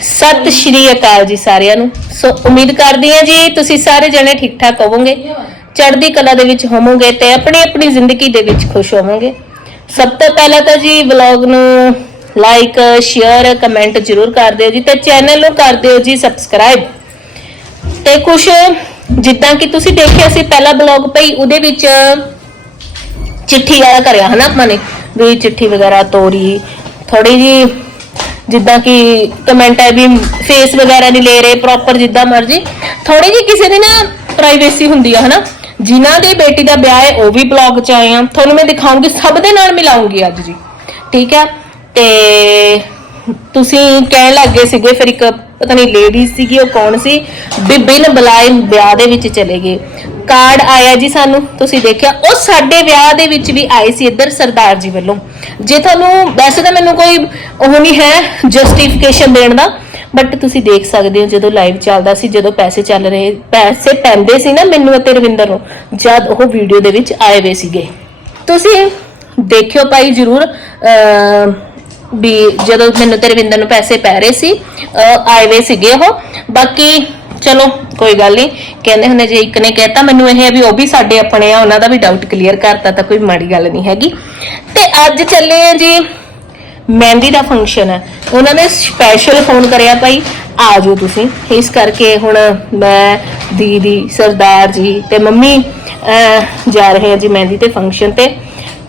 ਸਤਿ ਸ਼੍ਰੀ ਅਕਾਲ ਜੀ ਸਾਰਿਆਂ ਨੂੰ। ਸੋ ਉਮੀਦ ਕਰਦੀ ਹਾਂ ਜੀ ਤੁਸੀਂ ਸਾਰੇ ਜਣੇ ਠੀਕ ਠਾਕ ਹੋਵੋਗੇ। ਚੜ੍ਹਦੀ ਕਲਾ ਦੇ ਵਿੱਚ ਹੋਵੋਗੇ ਤੇ ਆਪਣੀ ਆਪਣੀ ਜ਼ਿੰਦਗੀ ਦੇ ਵਿੱਚ ਖੁਸ਼ ਹੋਵੋਗੇ। ਸਭ ਤੋਂ ਪਹਿਲਾਂ ਤਾਂ ਜੀ ਵਲੌਗ ਨੂੰ ਲਾਈਕ ਸ਼ੇਅਰ ਕਮੈਂਟ ਜ਼ਰੂਰ ਕਰ ਦਿਓ ਜੀ ਤੇ ਚੈਨਲ ਨੂੰ ਕਰ ਦਿਓ ਜੀ ਸਬਸਕ੍ਰਾਈਬ ਤੇ ਕੁਝ ਜਿੱਦਾਂ ਕਿ ਤੁਸੀਂ ਦੇਖਿਆ ਸੀ ਪਹਿਲਾ ਵਲੌਗ ਪਈ ਉਹਦੇ ਵਿੱਚ ਚਿੱਠੀ ਵਾਲਾ ਕਰਿਆ ਹਨਾ ਆਪਾਂ ਨੇ। ਵੀ ਚਿੱਠੀ ਵਗੈਰਾ ਤੋਰੀ ਥੋੜੀ ਜੀ ਜਿੱਦਾਂ ਕਿ ਕਮੈਂਟ ਹੈ ਵੀ ਫੇਸ ਵਗੈਰਾ ਨਹੀਂ ਲੈ ਰਹੇ ਪ੍ਰੋਪਰ ਜਿੱਦਾਂ ਮਰਜ਼ੀ। ਥੋੜੀ ਜੀ ਕਿਸੇ ਦੀ ਨਾ ਪ੍ਰਾਈਵੇਸੀ ਹੁੰਦੀ ਆ, ਹਨਾ? ਜਿਨ੍ਹਾਂ ਦੀ ਬੇਟੀ ਦਾ ਵਿਆਹ ਹੈ, ਉਹ ਵੀ ਬਲੌਗ ਚ ਆਏ ਆ। ਤੁਹਾਨੂੰ ਮੈਂ ਦਿਖਾਉਂਗੀ, ਸਭ ਦੇ ਨਾਲ ਮਿਲਾਉਂਗੀ ਅੱਜ ਜੀ। ਠੀਕ ਹੈ? ਤੇ ਤੁਸੀਂ ਕਹਿਣ ਲੱਗੇ ਸੀਗੇ, ਫਿਰ ਇੱਕ ਪਤਾ ਨਹੀਂ ਲੇਡੀ ਸੀਗੀ, ਉਹ ਕੌਣ ਸੀ? ਵੀ ਬਿਨ ਬੁਲਾਏ ਵਿਆਹ ਦੇ ਵਿੱਚ ਚਲੇ ਗਏ। ਕਾਰਡ ਆਇਆ ਜੀ ਸਾਨੂੰ, ਤੁਸੀਂ ਦੇਖਿਆ, ਉਹ ਸਾਡੇ ਵਿਆਹ ਦੇ ਵਿੱਚ ਵੀ ਆਏ ਸੀ ਇੱਧਰ ਸਰਦਾਰ ਜੀ ਵੱਲੋਂ। ਜੇ ਤੁਹਾਨੂੰ, ਵੈਸੇ ਤਾਂ ਮੈਨੂੰ ਕੋਈ ਉਹ ਨਹੀਂ ਹੈ ਜਸਟੀਫਿਕੇਸ਼ਨ ਦੇਣ ਦਾ ਬਟ ਤੁਸੀਂ ਦੇਖ ਸਕਦੇ ਹੋ ਜਦੋਂ ਲਾਈਵ ਚੱਲਦਾ ਸੀ, ਜਦੋਂ ਪੈਸੇ ਚੱਲ ਰਹੇ, ਪੈਸੇ ਪੈਂਦੇ ਸੀ ਨਾ ਮੈਨੂੰ ਅਤੇ ਰਵਿੰਦਰ ਨੂੰ, ਜਦ ਉਹ ਵੀਡੀਓ ਦੇ ਵਿੱਚ ਆਏ ਹੋਏ ਸੀਗੇ। ਤੁਸੀਂ ਦੇਖਿਓ ਭਾਈ ਜਰੂਰ ਵੀ ਜਦੋਂ ਮੈਨੂੰ ਤੇ ਰਵਿੰਦਰ ਨੂੰ ਪੈਸੇ ਪੈ ਰਹੇ ਸੀ ਆਏ ਹੋਏ ਸੀਗੇ ਉਹ। ਬਾਕੀ ਚਲੋ ਕੋਈ ਗੱਲ ਨਹੀਂ ਕਹਿੰਦੇ ਹੁੰਦੇ ਜੇ ਇੱਕ ਨੇ ਕਹਿਤਾ ਮੈਨੂੰ ਇਹ ਹੈ ਵੀ ਉਹ ਵੀ ਸਾਡੇ ਆਪਣੇ ਆ ਉਹਨਾਂ ਦਾ ਵੀ ਡਾਊਟ ਕਲੀਅਰ ਕਰਤਾ ਤਾਂ ਕੋਈ ਮਾੜੀ ਗੱਲ ਨਹੀਂ ਹੈਗੀ। ਤੇ ਅੱਜ ਚੱਲੇ ਆ ਜੀ ਮਹਿੰਦੀ ਦਾ ਫੰਕਸ਼ਨ ਹੈ ਉਹਨਾਂ ਨੇ ਸਪੈਸ਼ਲ ਫੋਨ ਕਰਿਆ ਭਾਈ ਆ ਜਾਓ ਤੁਸੀਂ। ਇਸ ਕਰਕੇ ਹੁਣ ਮੈਂ ਦੀਦੀ ਸਰਦਾਰ ਜੀ ਤੇ ਮੰਮੀ ਅਹ, ਜਾ ਰਹੇ ਆ ਜੀ ਮਹਿੰਦੀ ਤੇ ਫੰਕਸ਼ਨ ਤੇ।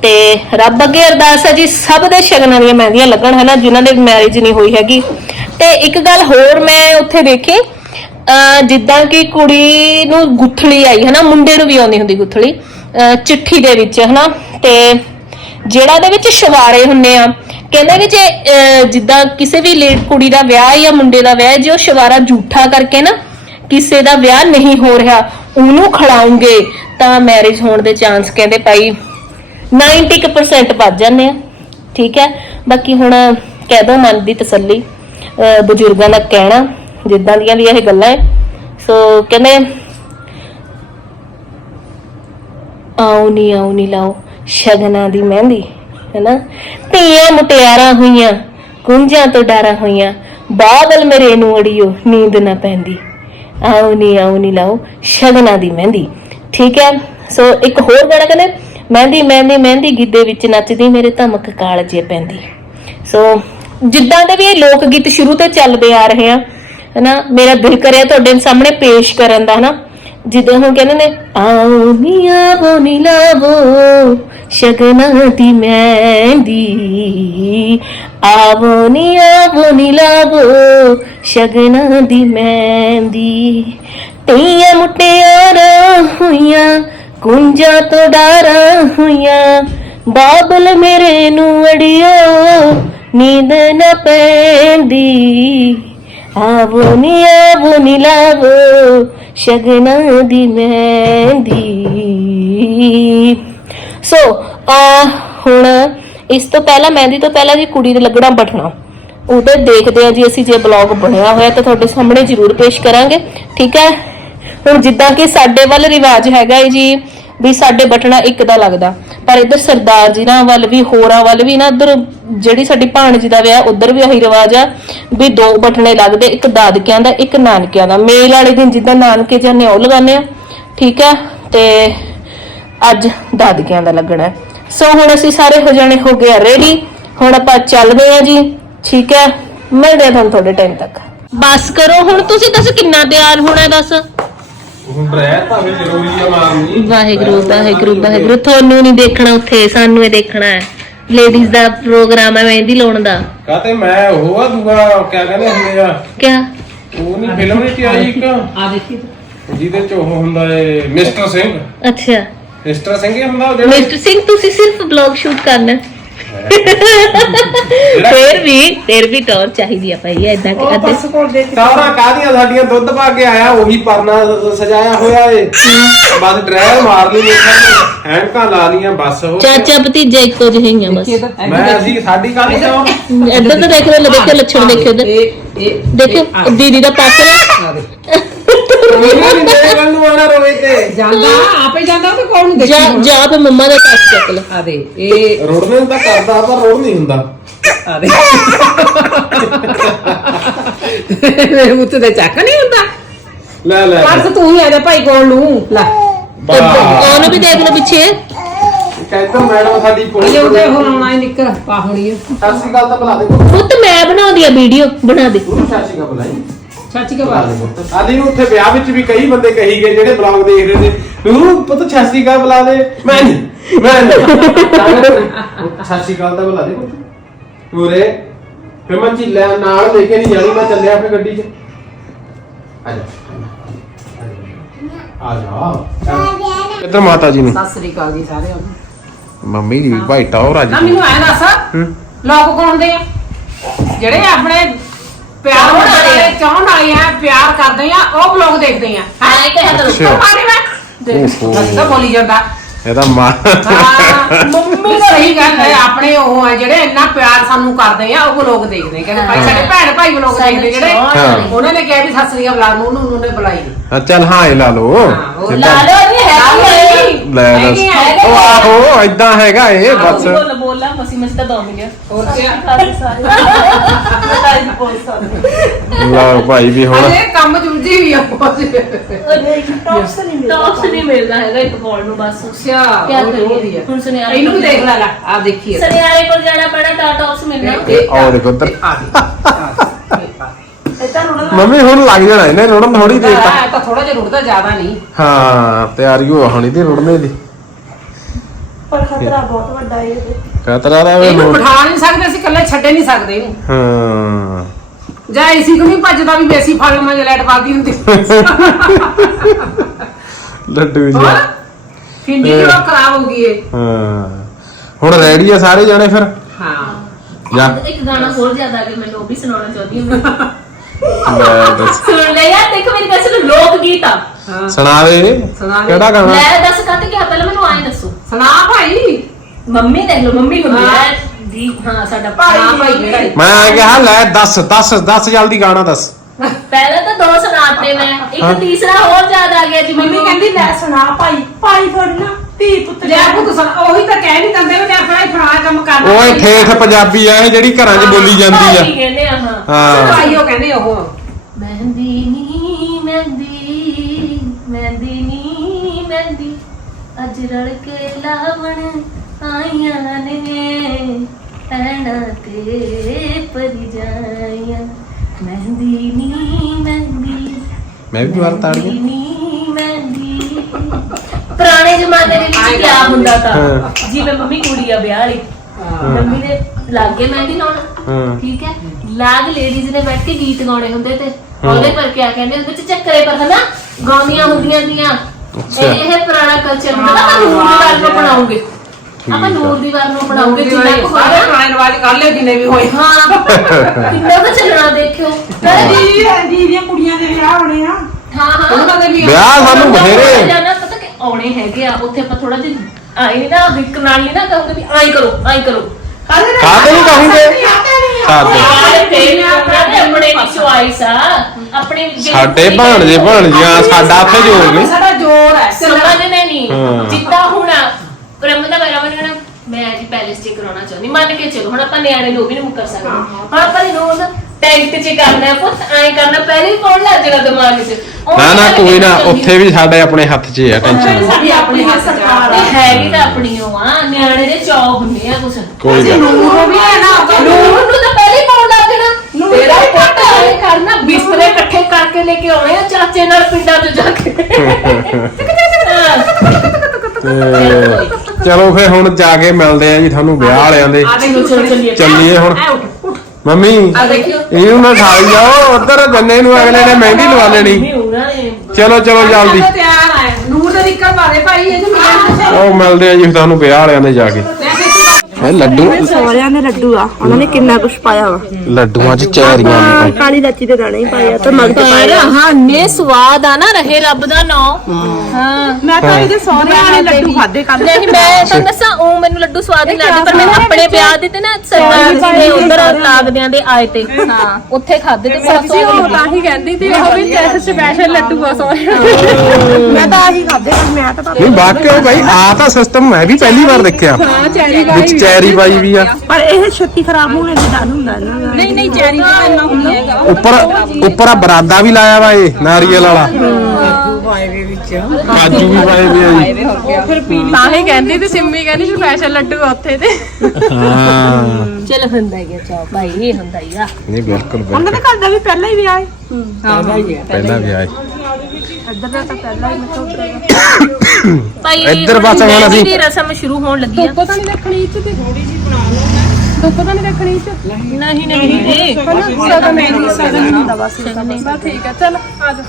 ਤੇ ਰੱਬ ਅੱਗੇ ਅਰਦਾਸ ਹੈ ਜੀ ਸਭ ਦੇ ਸ਼ਗਨਾਂ ਦੀਆਂ ਮਹਿੰਦੀਆਂ ਲੱਗਣ ਹਨਾ ਜਿਨ੍ਹਾਂ ਦੇ ਮੈਰਿਜ ਨਹੀਂ ਹੋਈ ਹੈਗੀ। ਤੇ ਇੱਕ ਗੱਲ ਹੋਰ ਮੈਂ ਉੱਥੇ ਦੇਖੀ ਜਿੱਦਾਂ ਕਿ ਕੁੜੀ ਨੂੰ ਗੁੱਥਲੀ ਆਈ ਹਨਾ? ਮੁੰਡੇ ਨੂੰ ਵੀ ਆਉਂਦੀ ਹੁੰਦੀ ਗੁੱਥਲੀ। ਅਹ ਚਿੱਠੀ ਦੇ ਵਿੱਚ ਹਨਾ? ਤੇ ਜਿਹੜਾ ਦੇ ਵਿੱਚ ਸ਼ਵਾਰੇ ਹੁੰਨੇ ਆ ਕਹਿੰਦੇ ਵੀ ਜੇ ਅਹ, ਜਿੱਦਾਂ ਕਿਸੇ ਵੀ ਲੇਡ ਕੁੜੀ ਦਾ ਵਿਆਹ ਜਾਂ ਮੁੰਡੇ ਦਾ ਵਿਆਹ ਜੇ ਉਹ ਸ਼ਵਾਰਾ ਝੂਠਾ ਕਰਕੇ ਨਾ ਕਿਸੇ ਦਾ ਵਿਆਹ ਨਹੀਂ ਹੋ ਰਿਹਾ ਉਹਨੂੰ ਖੜਾਉਂਗੇ ਤਾਂ ਮੈਰਿਜ ਹੋਣ ਦੇ ਚਾਂਸ ਕਹਿੰਦੇ ਭਾਈ 90% ਵੱਧ ਜਾਂਦੇ ਆ। ਠੀਕ ਹੈ? ਬਾਕੀ ਹੁਣ ਕਹਿ ਦੋ ਮਨ ਦੀ ਤਸੱਲੀ ਅਹ, ਬਜ਼ੁਰਗਾਂ ਦਾ ਕਹਿਣਾ। ਜਿੱਦਾਂ ਦੀਆਂ ਵੀ ਇਹ ਗੱਲਾਂ ਹੈ। ਸੋ ਕਹਿੰਦੇ ਆਉ ਨੀ ਆਉ ਨੀ, ਲਾਓ ਸ਼ਗਨਾਂ ਦੀ ਮਹਿੰਦੀ, ਹੈਨਾ? ਧੀਆਂ ਮੁਟਿਆਰਾਂ ਹੋਈਆਂ ਕੁੰਜਾਂ ਤੋਂ ਡਾਰਾਂ ਹੋਈਆਂ, ਬਾਦਲ ਮੇਰੇ ਨੂੰ ਅੜਿਓ, ਨੀਂਦ ਨਾ ਪੈਂਦੀ। ਆਉ ਨੀ ਆਉ ਨੀ, ਲਾਓ ਸ਼ਗਨਾਂ ਦੀ ਮਹਿੰਦੀ। ਠੀਕ ਹੈ? ਸੋ ਇੱਕ ਹੋਰ ਗਾਣਾ ਕਹਿੰਦੇ, ਮਹਿੰਦੀ ਮਹਿੰਦੀ ਮਹਿੰਦੀ ਗਿੱਧੇ ਵਿੱਚ ਨੱਚਦੀ ਮੇਰੇ ਧਮਕ ਕਾਲਜੇ ਪੈਂਦੀ। ਸੋ ਜਿੱਦਾਂ ਦੇ ਵੀ ਇਹ ਲੋਕ ਗੀਤ ਸ਼ੁਰੂ ਤੋਂ ਚੱਲਦੇ ਆ ਰਹੇ ਆ ਹਨਾ? ਮੇਰਾ ਦਿਲ ਕਰਿਆ ਤੁਹਾਡੇ ਸਾਹਮਣੇ ਪੇਸ਼ ਕਰਨ ਦਾ, ਹਨਾ? ਜਿੱਦਾਂ ਹੁਣ ਕਹਿੰਦੇ ਨੇ, ਆਓ ਨੀ ਆਵੋ ਨੀ ਲਾਵੋ ਸ਼ਗਨਾਂ ਦੀ ਮਹਿੰਦੀ। ਆਵੋ ਨੀ ਆਵੋ ਨੀ ਲਾਵੋ ਸ਼ਗਨਾਂ ਦੀ ਮਹਿੰਦੀ ਤੀਆਂ ਮੁਟਿਆਰਾਂ ਹੋਈਆਂ ਕੁੰਜਾਂ ਤੋਂ ਡਾਰਾਂ ਹੋਈਆਂ। ਬਾਬਲ ਮੇਰੇ ਨੂੰ ਅੜਿਓ, ਨੀਂਦ ਨਾ ਪੈਂਦੀ। ਆਵੋ ਨੀ ਆਵੋ ਨੀ ਲਾਵੋ ਸੋ ਆ ਹੁਣ ਇਸ ਤੋਂ ਪਹਿਲਾਂ, ਮਹਿੰਦੀ ਤੋਂ ਪਹਿਲਾਂ ਜੀ ਕੁੜੀ ਦੇ ਲੱਗਣਾ ਬਟਣਾ। ਉਹਦੇ ਦੇਖਦੇ ਆ ਜੀ ਅਸੀਂ ਜੇ ਬਲੌਗ ਬਣਿਆ ਹੋਇਆ ਤਾਂ ਤੁਹਾਡੇ ਸਾਹਮਣੇ ਜ਼ਰੂਰ ਪੇਸ਼ ਕਰਾਂਗੇ। ਠੀਕ ਹੈ? ਹੁਣ ਜਿੱਦਾਂ ਕਿ ਸਾਡੇ ਵੱਲ ਰਿਵਾਜ ਹੈਗਾ ਹੈ ਜੀ ਵੀ ਸਾਡੇ ਬਟਣਾ ਇੱਕ ਦਾ ਲੱਗਦਾ। ਪਰ ਇੱਧਰ ਸਰਦਾਰ ਜੀ ਨਾਲ ਵੱਲ ਵੀ, ਹੋਰਾਂ ਵੱਲ ਵੀ ਨਾ, ਇੱਧਰ ਜਿਹੜੀ ਸਾਡੀ ਭਾਣਜੀ ਦਾ ਵਿਆਹ, ਉਧਰ ਵੀ ਉਹੀ ਰਿਵਾਜ ਆ ਵੀ ਦੋ ਬਟਣੇ ਲੱਗਦੇ, ਇੱਕ ਦਾਦਕਿਆਂ ਦਾ, ਇੱਕ ਨਾਨਕਿਆਂ ਦਾ। ਮੇਲ ਵਾਲੇ ਦਿਨ ਜਿੱਦਾਂ ਨਾਨਕੇ ਜਾਂਦੇ ਉਹ ਲਗਾਉਂਦੇ ਆ, ਠੀਕ ਹੈ ਤੇ ਅੱਜ ਦਾਦਕਿਆਂ ਦਾ ਲੱਗਣਾ। ਸੋ ਹੁਣ ਅਸੀਂ ਸਾਰੇ ਹੋ ਜਾਣੇ, ਹੋ ਗਏ ਰੈਡੀ ਹੁਣ ਆਪਾਂ ਚੱਲਦੇ ਆ ਜੀ, ਠੀਕ ਹੈ ਮਿਲਦੇ ਆ ਤੁਹਾਨੂੰ ਥੋੜੇ ਟਾਈਮ ਤੱਕ। ਬਸ ਕਰੋ, ਹੁਣ ਤੁਸੀਂ ਦੱਸ ਕਿੰਨਾ ਤਿਆਰ ਹੋਣਾ ਦੱਸ? ਹੁਣ ਰਹਿ ਤਾਂ ਵੀ ਜ਼ਰੂਰੀ ਆ ਮਾਰਨੀ ਵਾਹਿਗੁਰੂ ਵਾਹਿਗੁਰੂ ਵਾਹਿਗੁਰੂ। ਤੁਹਾਨੂੰ ਨਹੀਂ ਦੇਖਣਾ ਉੱਥੇ ਸਾਨੂੰ ਇਹ ਦੇਖਣਾ ਹੈ। ਲੇਡੀਜ਼ ਦਾ ਪ੍ਰੋਗਰਾਮ ਹੈ ਮਹਿੰਦੀ ਲਾਉਣ ਦਾ। ਕਾਤੇ ਮੈਂ ਉਹ ਆ ਦੂਆ ਕਿਆ ਕਹਿੰਦੇ ਹੁੰਦੇ ਆ ਕਿਆ? ਉਹ ਨਹੀਂ ਫਿਲਮ ਵਿੱਚ ਆਈ ਇੱਕ। ਆ ਦੇਖੀ। ਜਿਹਦੇ ਚ ਉਹ ਹੁੰਦਾ ਏ ਮਿਸਟਰ ਸਿੰਘ। ਅੱਛਾ। ਮਿਸਟਰ ਸਿੰਘ ਹੀ ਹੁੰਦਾ ਉਹ ਜਿਹੜਾ? ਮਿਸਟਰ ਸਿੰਘ ਤੁਸੀਂ ਸਿਰਫ ਬਲੌਗ ਸ਼ੂਟ ਕਰਨਾ ਹੈ। ਫੇਰ ਵੀ ਫੇਰ ਵੀ ਟੌਰ ਚਾਹੀਦੀ ਆ ਭਾਈ ਐਦਾਂ ਕਿ ਅੱਧੇ ਦੇਖ ਸਾਰਾ ਕਾਦੀਆਂ ਸਾਡੀਆਂ ਦੁੱਧ ਪਾ ਕੇ ਆਇਆ ਉਹੀ ਪਰਨਾ ਸਜਾਇਆ ਹੋਇਆ ਏ। ਬਸ ਡਰਾਈਵਰ ਮਾਰ ਲਈ ਮੇਖਾਂ ਐਨਕਾਂ ਲਾ ਲੀਆਂ ਬਸ ਉਹ ਚਾਚਾ ਭਤੀਜਾ ਇੱਕੋ ਜਿਹੇ ਹੀ ਆ ਬਸ। ਮੈਂ ਅਸੀਂ ਸਾਡੀ ਕਾਦੀ ਸੌ ਇੱਧਰ ਤਾਂ ਦੇਖ ਲਓ ਦੇਖੋ ਲੱਛਣ ਦੇਖੋ ਇੱਧਰ ਇਹ ਇਹ ਦੇਖੋ ਦੀਦੀ ਦਾ ਪਾਤਰ। ਆ ਦੇ ਰੋਈ ਨਹੀਂ ਦੇ ਗੱਲ ਨੂੰ ਆਣਾ ਰੋਏ ਤੇ। ਜਾਂਦਾ ਆਪੇ ਜਾਂਦਾ ਤੇ ਕੌਣ ਨੂੰ ਦੇਖੀ ਜਾ ਹੁਣ? ਜਾ ਫੇ ਮੰਮਾ ਦਾ ਪਾਸ ਚੱਕ ਲਓ ਆ ਦੇ ਇਹ ਰੋੜਨੇ ਨੂੰ ਤਾਂ ਕਰਦਾ ਪਰ ਰੋੜ ਨਹੀਂ ਹੁੰਦਾ। ਆ ਦੇ ਮੇਰੇ ਮੁੱਤ ਦੇ ਚੱਕ ਨਹੀਂ ਹੁੰਦਾ। ਲੈ ਲੈ ਪਰਸ ਤੂੰ ਹੀ ਆ ਜਾ ਭਾਈ ਕੋਲ ਨੂੰ। ਲੈ ਉਹਨੂੰ ਵੀ ਦੇਖ ਲਓ ਪਿੱਛੇ? ਕਹਿੰਦਾ ਮੈਡਮ ਸਾਡੀ ਪੁਲਿਸ ਇਹ ਉਹਦੇ ਹੁਣ ਆਉਣਾ ਹੀ ਨਿੱਕਰ ਪਾ ਹੋਣੀ ਸਤਿ ਸ਼੍ਰੀ ਅਕਾਲ ਤਾਂ ਬੁਲਾ ਦੇ। ਪੁੱਤ ਮੈਂ ਬਣਾਉਂਦੀ ਆ ਵੀਡੀਓ ਬਣਾ ਦੇ। ਤੂੰ ਸਤਿ ਸ਼੍ਰੀ ਅਕਾਲ ਬੁਲਾਈ। ਚਾਚੀ ਕੇ ਨੂੰ ਉੱਥੇ ਵਿਆਹ ਵਿੱਚ ਵੀ ਕਈ ਬੰਦੇ ਕਹੀ ਗਏ ਜਿਹੜੇ ਬਲੌਗ ਦੇਖ ਰਹੇ ਨੇ। ਨੂੰ ਪੁੱਤ ਸਤਿ ਸ਼੍ਰੀ ਅਕਾਲ ਬੁਲਾ ਦੇ। ਮੈਂ ਨਹੀਂ ਮੈਂ ਨਹੀਂ। ਸਤਿ ਸ਼੍ਰੀ ਅਕਾਲ ਤਾਂ ਬੁਲਾ ਦੇ ਪੁੱਤ। ਪੂਰੇ ਫਿਰ ਮੈਂ ਚਿੱਲਿਆ ਨਾਲ ਲੈ ਕੇ ਨਹੀਂ ਜਾਣੀ ਮੈਂ ਚੱਲਿਆ ਆਪਣੀ ਗੱਡੀ 'ਚ। ਆ ਜਾ। ਆ ਜਾ। ਇੱਧਰ ਮਾਤਾ ਜੀ ਨੂੰ। ਸਤਿ ਸ੍ਰੀ ਅਕਾਲ ਜੀ ਸਾਰਿਆਂ ਨੂੰ। ਮੰਮੀ ਦੀ ਭਾਈ ਟੌਰ ਅੱਜ ਨਾ ਮੈਨੂੰ ਐ ਦੱਸ ਹੂੰ। ਲੋਕ ਕੌਣ ਦੇ ਆ? ਜਿਹੜੇ ਆਪਣੇ ਪਿਆਰ ਚਾਹੁਣ ਵਾਲੇ ਚਾਹਣ ਵਾਲੇ ਆ। ਪਿਆਰ ਕਰਦੇ ਆ ਉਹ ਬਲੌਗ ਦੇਖਦੇ ਆ। ਐਂ ਕਿਹਾ ਕਰੋ ਅੱਛਾ। ਮਾਰੇ ਮੈਂ। ਦੇਖ ਓਹੋ। ਤਾਂ ਬੋਲੀ ਜਾਂਦਾ। ਇਹਦਾ ਮਾਂ ਹਾਂ, ਮੰਮੀ ਦਾ ਸਹੀ ਗੱਲ ਹੈ ਆਪਣੇ ਉਹ ਆ ਜਿਹੜੇ ਇੰਨਾ ਪਿਆਰ ਸਾਨੂੰ ਕਰਦੇ ਆ ਉਹ ਲੋਕ ਦੇਖਦੇ ਕਹਿੰਦੇ ਭਾਈ ਸਾਡੇ ਭੈਣ ਭਾਈ ਲੋਕ ਦੇਖਦੇ ਜਿਹੜੇ ਹਾਂ। ਉਹਨਾਂ ਨੇ ਕਿਹਾ ਵੀ ਸਤਿ ਸ੍ਰੀ ਅਕਾਲ ਨੂੰ ਉਹਨੂੰ ਉਹਨੇ ਬੁਲਾਈ ਨੀ। ਹਾਂ, ਚੱਲ ਹਾਂ ਇਹ ਲਾ ਲਓ। ਉਹ। ਲਾ ਲਓ ਨਹੀਂ ਹੈ ਨਹੀਂ। ਲੈ ਦੱਸ। ਹੈਗੇ ਉਹ। ਆਹੋ ਏਦਾਂ ਹੈਗਾ ਇਹ ਬਸ। ਬੋਲ ਬੋਲਾ ਮਸੀ ਮਸੀ ਤਾਂ ਦੋ ਮਿਲਿਆ ਹੋਰ ਕਿਆ ਬਤਾਈ ਬੋਲ ਸਕਦੇ ਲਓ ਭਾਈ ਵੀ ਹੁਣ। ਅਰੇ ਕੰਮ ਜੁਲਜੀ ਵੀ ਆ ਬਹੁਤ ਟੌਪਸ ਨਹੀਂ ਮਿਲਦਾ। ਟੌਪਸ ਨਹੀਂ ਮਿਲਦਾ ਹੈਗਾ ਇੱਕ ਕੋਲ ਨੂੰ ਬਸ। ਅੱਛਾ ਕਿਆ ਉਹ ਕਰੀਏ? ਵੀ ਆ। ਹੁਣ ਸੁਨਿਆਰੇ ਇਹਨੂੰ ਵੀ ਦੇਖ ਲੈ ਲੈ ਆ। ਦੇਖੀਏ ਸਨਿਆਰੇ ਕੋਲ ਜਾਣਾ ਪੈਣਾ ਟਾ ਟੌਪਸ ਮਿਲਣਾ। ਆਓ ਦੇਖੋ ਉੱਧਰ। ਆ ਇਦਾਂ ਰੁੜਨਾ ਮੰਮੀ ਹੁਣ ਲੱਗ ਜਾਣਾ ਇਹਨੇ ਰੁੜਨ ਥੋੜੀ ਦੇਰ ਤੱਕ। ਤਾਂ ਥੋੜਾ ਜਿਹਾ ਰੁੜਦਾ ਜ਼ਿਆਦਾ ਨਹੀਂ। ਹਾਂ ਤਿਆਰੀ ਹੋ ਹੋਣੀ ਤੇ ਰੁੜਨੇ ਦੀ। ਪਰ ਖਤਰਾ ਬਹੁਤ ਵੱਡਾ ਹੈ ਇਹਦੇ। ਖਤਰਾ ਦਾ ਵੇ ਇਹਨੂੰ ਬਿਠਾ ਨਹੀਂ ਸਕਦੇ ਅਸੀਂ ਇਕੱਲੇ ਛੱਡੇ ਨਹੀਂ ਸਕਦੇ ਇਹਨੂੰ। ਹਾਂ। ਜਾਂ ਇਸੀ ਨੂੰ ਨਹੀਂ ਭੱਜਦਾ ਵੀ ਬੇਸੀ ਫੜ ਲਵਾਂ ਜੇ ਲਾਈਟ ਪਾਦੀ ਹੁੰਦੀ। ਲੱਡੂ ਜੀ ਹੋਰ? ਫਿੰਡੀ ਜੋ ਖਰਾਬ ਹੋ ਗਈ ਏ। ਹਾਂ। ਹੁਣ ਰੈਡੀ ਆ ਸਾਰੇ ਜਾਣੇ ਫਿਰ? ਹਾਂ। ਜਾ ਇੱਕ ਗਾਣਾ ਹੋਰ ਜ਼ਿਆਦਾ ਕਿ ਮੈਨੂੰ ਉਹ ਵੀ ਸੁਣਾਉਣਾ ਚਾਹੁੰਦੀ ਹਾਂ। ਲੈ ਦੱਸ। ਸੁਣ ਲੈ ਯਾਰ ਦੇਖ ਮੇਰੀ ਸੁਣ ਲੋਕ ਗੀਤ ਆ। ਹਾਂ। ਸੁਣਾ ਦੇ। ਸੁਣਾ ਦੇ। ਕਿਹੜਾ ਗਾਣਾ? ਲੈ ਦੱਸ ਕੱਤ ਕਿਆ ਪਹਿਲਾਂ ਮੈਨੂੰ ਆਏ ਦੱਸੋ। ਸੁਣਾ ਭਾਈ। ਮੰਮੀ ਦੇਖ ਲਓ ਮੰਮੀ ਹੁੰਦੀ ਹਾਂ। ਹੈ। ਦੀ ਹਾਂ ਸਾਡਾ ਭਾਈ ਕਿਹੜਾ ਏ? ਮੈਂ ਆ ਕਿਹਾ ਲੈ ਦੱਸ ਦੱਸ ਦੱਸ ਜਲਦੀ ਗਾਣਾ ਦੱਸ। ਪਹਿਲਾਂ ਤਾਂ ਦੋ ਸੁਣਾਤੇ ਮੈਂ ਹਾਂ। ਇੱਕ ਤੀਸਰਾ ਹੋਰ ਯਾਦ ਆ ਗਿਆ ਜੀ ਮੰਮੀ ਮੈਨੂੰ ਕਹਿੰਦੀ ਲੈ ਸੁਣਾ ਭਾਈ ਭਾਈ ਫੜਨਾ ਧੀ ਪੁੱਤ ਲੈ ਪੁੱਤ ਸੁਣ। ਉਹੀ ਤਾਂ ਕਹਿ ਨਹੀਂ ਦਿੰਦੇ ਵੀ ਆਪਣਾ ਹੀ ਫੜਾ ਕੰਮ ਕਰਨਾ ਓਏ ਠੇਠ ਪੰਜਾਬੀ ਆ ਇਹ ਜਿਹੜੀ ਘਰਾਂ 'ਚ ਬੋਲੀ ਜਾਂਦੀ ਭਾਈ ਆ ਕਹਿੰਦੇ ਆ ਹਾਂ। ਹਾਂ। ਭਾਈ ਉਹ ਕਹਿੰਦੇ ਉਹ। ਮਹਿੰਦੀ ਨੀ ਮਹਿੰਦੀ ਮਹਿੰਦੀ ਨੀ ਮਹਿੰਦੀ। ਅੱਜ ਰਲ ਕੇ ਲਾਵਣ ਆਈਆਂ ਨੇ ਪੈਣਾ ਤੇ ਪਰੀ ਜਾਈਆਂ। ਮਹਿੰਦੀ ਨੀ ਮਹਿੰਦੀ ਮੈਂ ਵੀ ਦੁਬਾਰਾ ਤਾੜ ਗਿਆ ਮਹਿੰਦੀ ਨੀ ਮਹਿੰਦੀ ਪੁਰਾਣੇ ਜ਼ਮਾਨੇ ਦੇ ਵਿੱਚ ਕੀ ਹੁੰਦਾ ਤਾਂ। ਜਿਵੇਂ ਮੰਮੀ ਕੁੜੀ ਆ ਵਿਆਹ ਵਾਲੀ ਮੰਮੀ ਨੇ ਲਾਗੇ ਮਹਿੰਦੀ ਲਾਉਣਾ ਹਾਂ ਠੀਕ ਹੈ ਲਾਗ ਲੇਡੀਜ਼ ਨੇ ਬੈਠ ਕੇ ਗੀਤ ਗਾਉਣੇ ਹੁੰਦੇ ਤੇ ਉਹਦੇ ਪਰ ਕਿਆ ਕਹਿੰਦੇ ਹੁੰਦੇ ਤੇ ਚੱਕਰੇ ਪਰ ਹਨਾ ਗਾਉਂਦੀਆਂ ਹੁੰਦੀਆਂ ਦੀਆਂ। ਇਹ ਇਹ ਪੁਰਾਣਾ ਕਲਚਰ ਹੁੰਦਾ ਨਾ ਆਪਾਂ ਨੂਰ ਦੀ ਵਾਰ ਨੂੰ ਬਣਾਉਂਗੇ ਆਪਾਂ ਨੂਰ ਦੀ ਵਾਰ ਨੂੰ ਬਣਾਉਂਗੇ ਜਿੰਨਾ ਕੁ ਸਾਰੇ ਹੋਇਆ। ਪੁਰਾਣੇ ਰਿਵਾਜ ਕਰ ਲਿਓ ਜਿੰਨੇ ਵੀ ਹੋਏ। ਹਾਂ ਕਿੰਨਾ ਕੁ ਚੱਲਣਾ ਦੇਖਿਓ। ਦੀਦੀ ਦੀਦੀ ਦੀਆਂ ਕੁੜੀਆਂ ਦੇ ਵਿਆਹ ਹੋਣੇ ਆ। ਹਾਂ ਹਾਂ। ਉਹਨਾਂ ਦੇ ਵੀ ਵਿਆਹ ਸਾਨੂੰ ਬਥੇਰੇ। ਜਾਨਾ ਪਤਾ ਕਿ ਆਉਣੇ ਹੈਗੇ ਆ ਉੱਥੇ ਆਪਾਂ ਥੋੜਾ ਜਿਹਾ ਆਏ ਨਾ ਹਿੱਕ ਨਾਲ ਨਹੀਂ ਨਾ ਕਹੋਗੇ ਵੀ ਆਈ ਕਰੋ ਆਈ ਕਰੋ। ਕਾਹਦੇ ਨੂੰ? ਕਹੂੰਗੇ? ਸਾਡੇ ਤੇ ਉਹਨਾਂ ਦੇ ਆਪਣੇ ਦੀ ਚੁਆਇਸ ਆ। ਆਪਣੀ ਜਿਹੜੀ ਸਾਡੇ ਭਾਣਜੇ ਭਾਣਜੀਆਂ ਸਾਡਾ ਹੱਥ ਜੋੜ ਗਏ। ਸਾਡਾ ਜੋੜ ਹੈ ਸਮਝਦੇ ਨਹੀਂ। ਹਾਂ। ਜਿੱਦਾਂ ਹੁਣ ਰਮਨ ਦਾ ਮਨ ਮੈਂ ਜੀ ਪੈਲੇਸ 'ਚ ਕਰਾਉਣਾ ਚਾਹੁੰਦੀ ਮੰਨ ਕੇ ਚਲੋ ਹੁਣ ਆਪਾਂ ਨਿਆਣੇ ਨੂੰ ਉਹ ਵੀ ਨਹੀਂ ਮੁੱਕਰ ਸਕਦੇ। ਹੁਣ ਆਪਾਂ ਨੂੰ ਹੁਣ ਟੈਂਟ 'ਚ ਕਰਨਾ ਹੈ, ਪੁੱਤ ਐਂ ਕਰਨਾ ਪਹਿਲੇ ਹੀ ਕੌਣ ਲੱਗ ਜਾਏਗਾ ਦਿਮਾਗ 'ਚ। ਉਹ ਨਾ ਨਾ ਕੋਈ ਨਾ ਉੱਥੇ ਵੀ ਸਾਡੇ ਆਪਣੇ ਹੱਥ 'ਚ ਹੀ ਆ ਟੈਨਸ਼ਨ ਸਾਡੀ ਆਪਣੀ ਸਰਕਾਰ ਇਹ ਹੈਗੀ ਤਾਂ ਆਪਣੀ ਉਹ ਆ ਨਿਆਣੇ ਦੇ ਚੌ ਹੁੰਦੇ ਆ ਕੁਛ। ਕੋਈ ਗੱਲ ਨੀ। ਨੂਰ ਵੀ ਹੈ ਨਾ ਨੂਰ ਨੂੰ ਤਾਂ ਪਹਿਲੇ ਕੌਣ ਲੱਗ ਜਾਣਾ ਤੇਰਾ ਪੁੱਤ ਐਂ ਕਰਨਾ। ਬਿਸਤਰੇ ਇਕੱਠੇ ਕਰਕੇ ਲੈ ਕੇ ਆਉਣੇ ਆ ਚਾਚੇ ਨਾਲ ਪਿੰਡਾਂ 'ਚ ਜਾ ਕੇ। ਤੇ ਚਲੋ ਫੇ ਹੁਣ ਜਾ ਕੇ ਮਿਲਦੇ ਆ ਜੀ ਤੁਹਾਨੂੰ ਵਿਆਹ ਵਾਲਿਆਂ ਦੇ। ਆ ਦੇਖੋ ਚਲੋ ਚੱਲੀਏ। ਚੱਲੀਏ ਹੁਣ। ਐ ਉੱਠ ਉੱਠ। ਮੰਮੀ ਆ ਦੇਖਿਓ। ਇਹਨੂੰ ਨਾ ਖਾਈ ਜਾਓ ਉਧਰ ਗੰਨੇ ਨੂੰ ਅਗਲੇ ਨੇ ਮਹਿੰਦੀ ਲਵਾ ਲੈਣੀ। ਮੰਮੀ ਉਹਨਾਂ ਨੇ ਚਲੋ ਚਲੋ ਜਲਦੀ। ਤਿਆਰ ਹੈ ਨੂਰ ਦੇ ਨਿੱਕਰ ਪਾਦੇ ਭਾਈ ਇਹ ਜੋ ਮਿਲਿਆ ਉਹ ਮਿਲਦੇ ਆ ਜੀ ਤੁਹਾਨੂੰ ਵਿਆਹ ਵਾਲਿਆਂ ਦੇ ਜਾ ਕੇ। ਇਹ ਲੱਡੂ ਸੋਹਰਿਆਂ ਨੇ ਲੱਡੂ ਆ। ਉਹਨਾਂ ਨੇ ਕਿੰਨਾ ਕੁਛ ਪਾਇਆ ਵਾ। ਲੱਡੂਆਂ 'ਚ ਚੈਰੀਆਂ ਨੇ। ਕਾਲੀ ਲੱਚੀ ਦੇ ਦਾਣੇ ਹੀ ਪਾਏ ਆ ਤੇ ਮਗਜ ਪਾਏ ਆ। ਹਾਂ ਨੇ ਸਵਾਦ ਆ ਨਾ ਰਹੇ ਰੱਬ ਦਾ ਨਾਮ ਹਾਂ। ਮੈਂ ਤਾਂ ਇਹਦੇ ਸੋਹਰਿਆਂ ਵਾਲੇ ਲੱਡੂ ਖਾਦੇ ਕੱਲ ਨਹੀਂ ਮੈਂ ਤਾਂ ਦੱਸਾਂ ਉਹ ਮੈਨੂੰ ਲੱਡੂ ਸਵਾਦ ਨਹੀਂ ਲੱਗਦੇ ਪਰ ਮੈਂ ਆਪਣੇ ਵਿਆਹ ਦੇ ਤੇ ਨਾ ਸਰਦਾਰ ਜੀ ਦੇ ਉਧਰ ਲਾਗਦਿਆਂ ਦੇ ਆਏ ਤੇ। ਹਾਂ। ਉੱਥੇ ਖਾਦੇ ਤੇ ਬਹੁਤ ਸਵਾਦ ਲੱਗੇ ਤਾਂ ਹੀ ਕਹਿੰਦੀ ਸੀ ਉਹ ਵੀ ਸਪੈਸ਼ਲ ਲੱਡੂ ਆ ਸੋਹਰਿਆਂ ਮੈਂ ਤਾਂ ਆਹੀ ਖਾਦੇ ਮੈਂ ਤਾਂ ਨਹੀਂ ਵਾਕਿਆ ਭਾਈ ਆ ਤਾਂ ਸਿਸਟਮ ਮੈਂ ਵੀ ਪਹਿਲੀ ਵਾਰ ਦੇਖਿਆ। ਹਾਂ ਚੈਰੀ ਵਿੱਚ ਚੈਰੀ ਪਾਈ ਵੀ ਆ। ਪਰ ਇਹ ਛੇਤੀ ਖਰਾਬ ਹੋਣੇ ਦਾ ਡਰ ਹੁੰਦਾ ਦਾ ਨਹੀਂ ਨਹੀਂ ਜੈਰੀ ਦਾ ਇੰਨਾ ਹੁੰਦਾ ਹੈਗਾ। ਉੱਪਰ ਉੱਪਰ ਆ ਬਰਾਦਾ ਵੀ ਲਾਇਆ ਵਾ ਇਹ ਨਾਰੀਅਲ ਵਾਲਾ। ਕਾਜੂ ਵੀ ਪਾਏ ਵੀ ਆ ਜੀ। ਤਾਂ ਹੀ ਕਹਿੰਦੀ ਤੇ ਸਿੰਮੀ ਕਹਿੰਦੀ ਸਪੈਸ਼ਲ ਲੱਡੂ ਆ ਉੱਥੇ ਤੇ। ਹਾਂ। ਚਲ ਹੁੰਦਾ ਹੀ ਆ ਚਾਹ ਭਾਈ ਇਹ ਹੁੰਦਾ ਹੀ ਆ। ਨਹੀਂ ਬਿਲਕੁਲ ਉਹਨਾਂ ਬਿਲਕੁਲ ਦੇ ਘਰ ਦਾ ਵੀ ਪਹਿਲਾਂ ਹੀ ਵਿਆਹ ਹੈ। ਪਹਿਲਾਂ ਵੀ ਆਏ ਇੱਧਰ ਦਾ ਤਾਂ ਪਹਿਲਾਂ ਹੀ ਮਤਲਬ ਭਾਈ ਇੱਧਰ ਬਸ ਹੁਣ ਅਸੀਂ- ਦੀ ਰਸਮ ਸ਼ੁਰੂ ਹੋਣ ਲੱਗੀ ਆ। ਪਤਾ ਨਹੀਂ ਰੱਖਣੀ ਚ ਤੇ ਥੋੜੀ ਜੀ ਬਣਾ ਲਓ ਦੁੱਖ ਤਾਂ ਨਹੀਂ ਰੱਖਣੀ ਚ? ਨਹੀਂ ਨਹੀਂ ਜੀ ਸਦਾ ਮੈਂ ਨਹੀਂ। ਸਦਾ ਹੁੰਦਾ ਬਸ ਬਸ ਠੀਕ ਹੈ ਚਲ ਆ ਜਾ।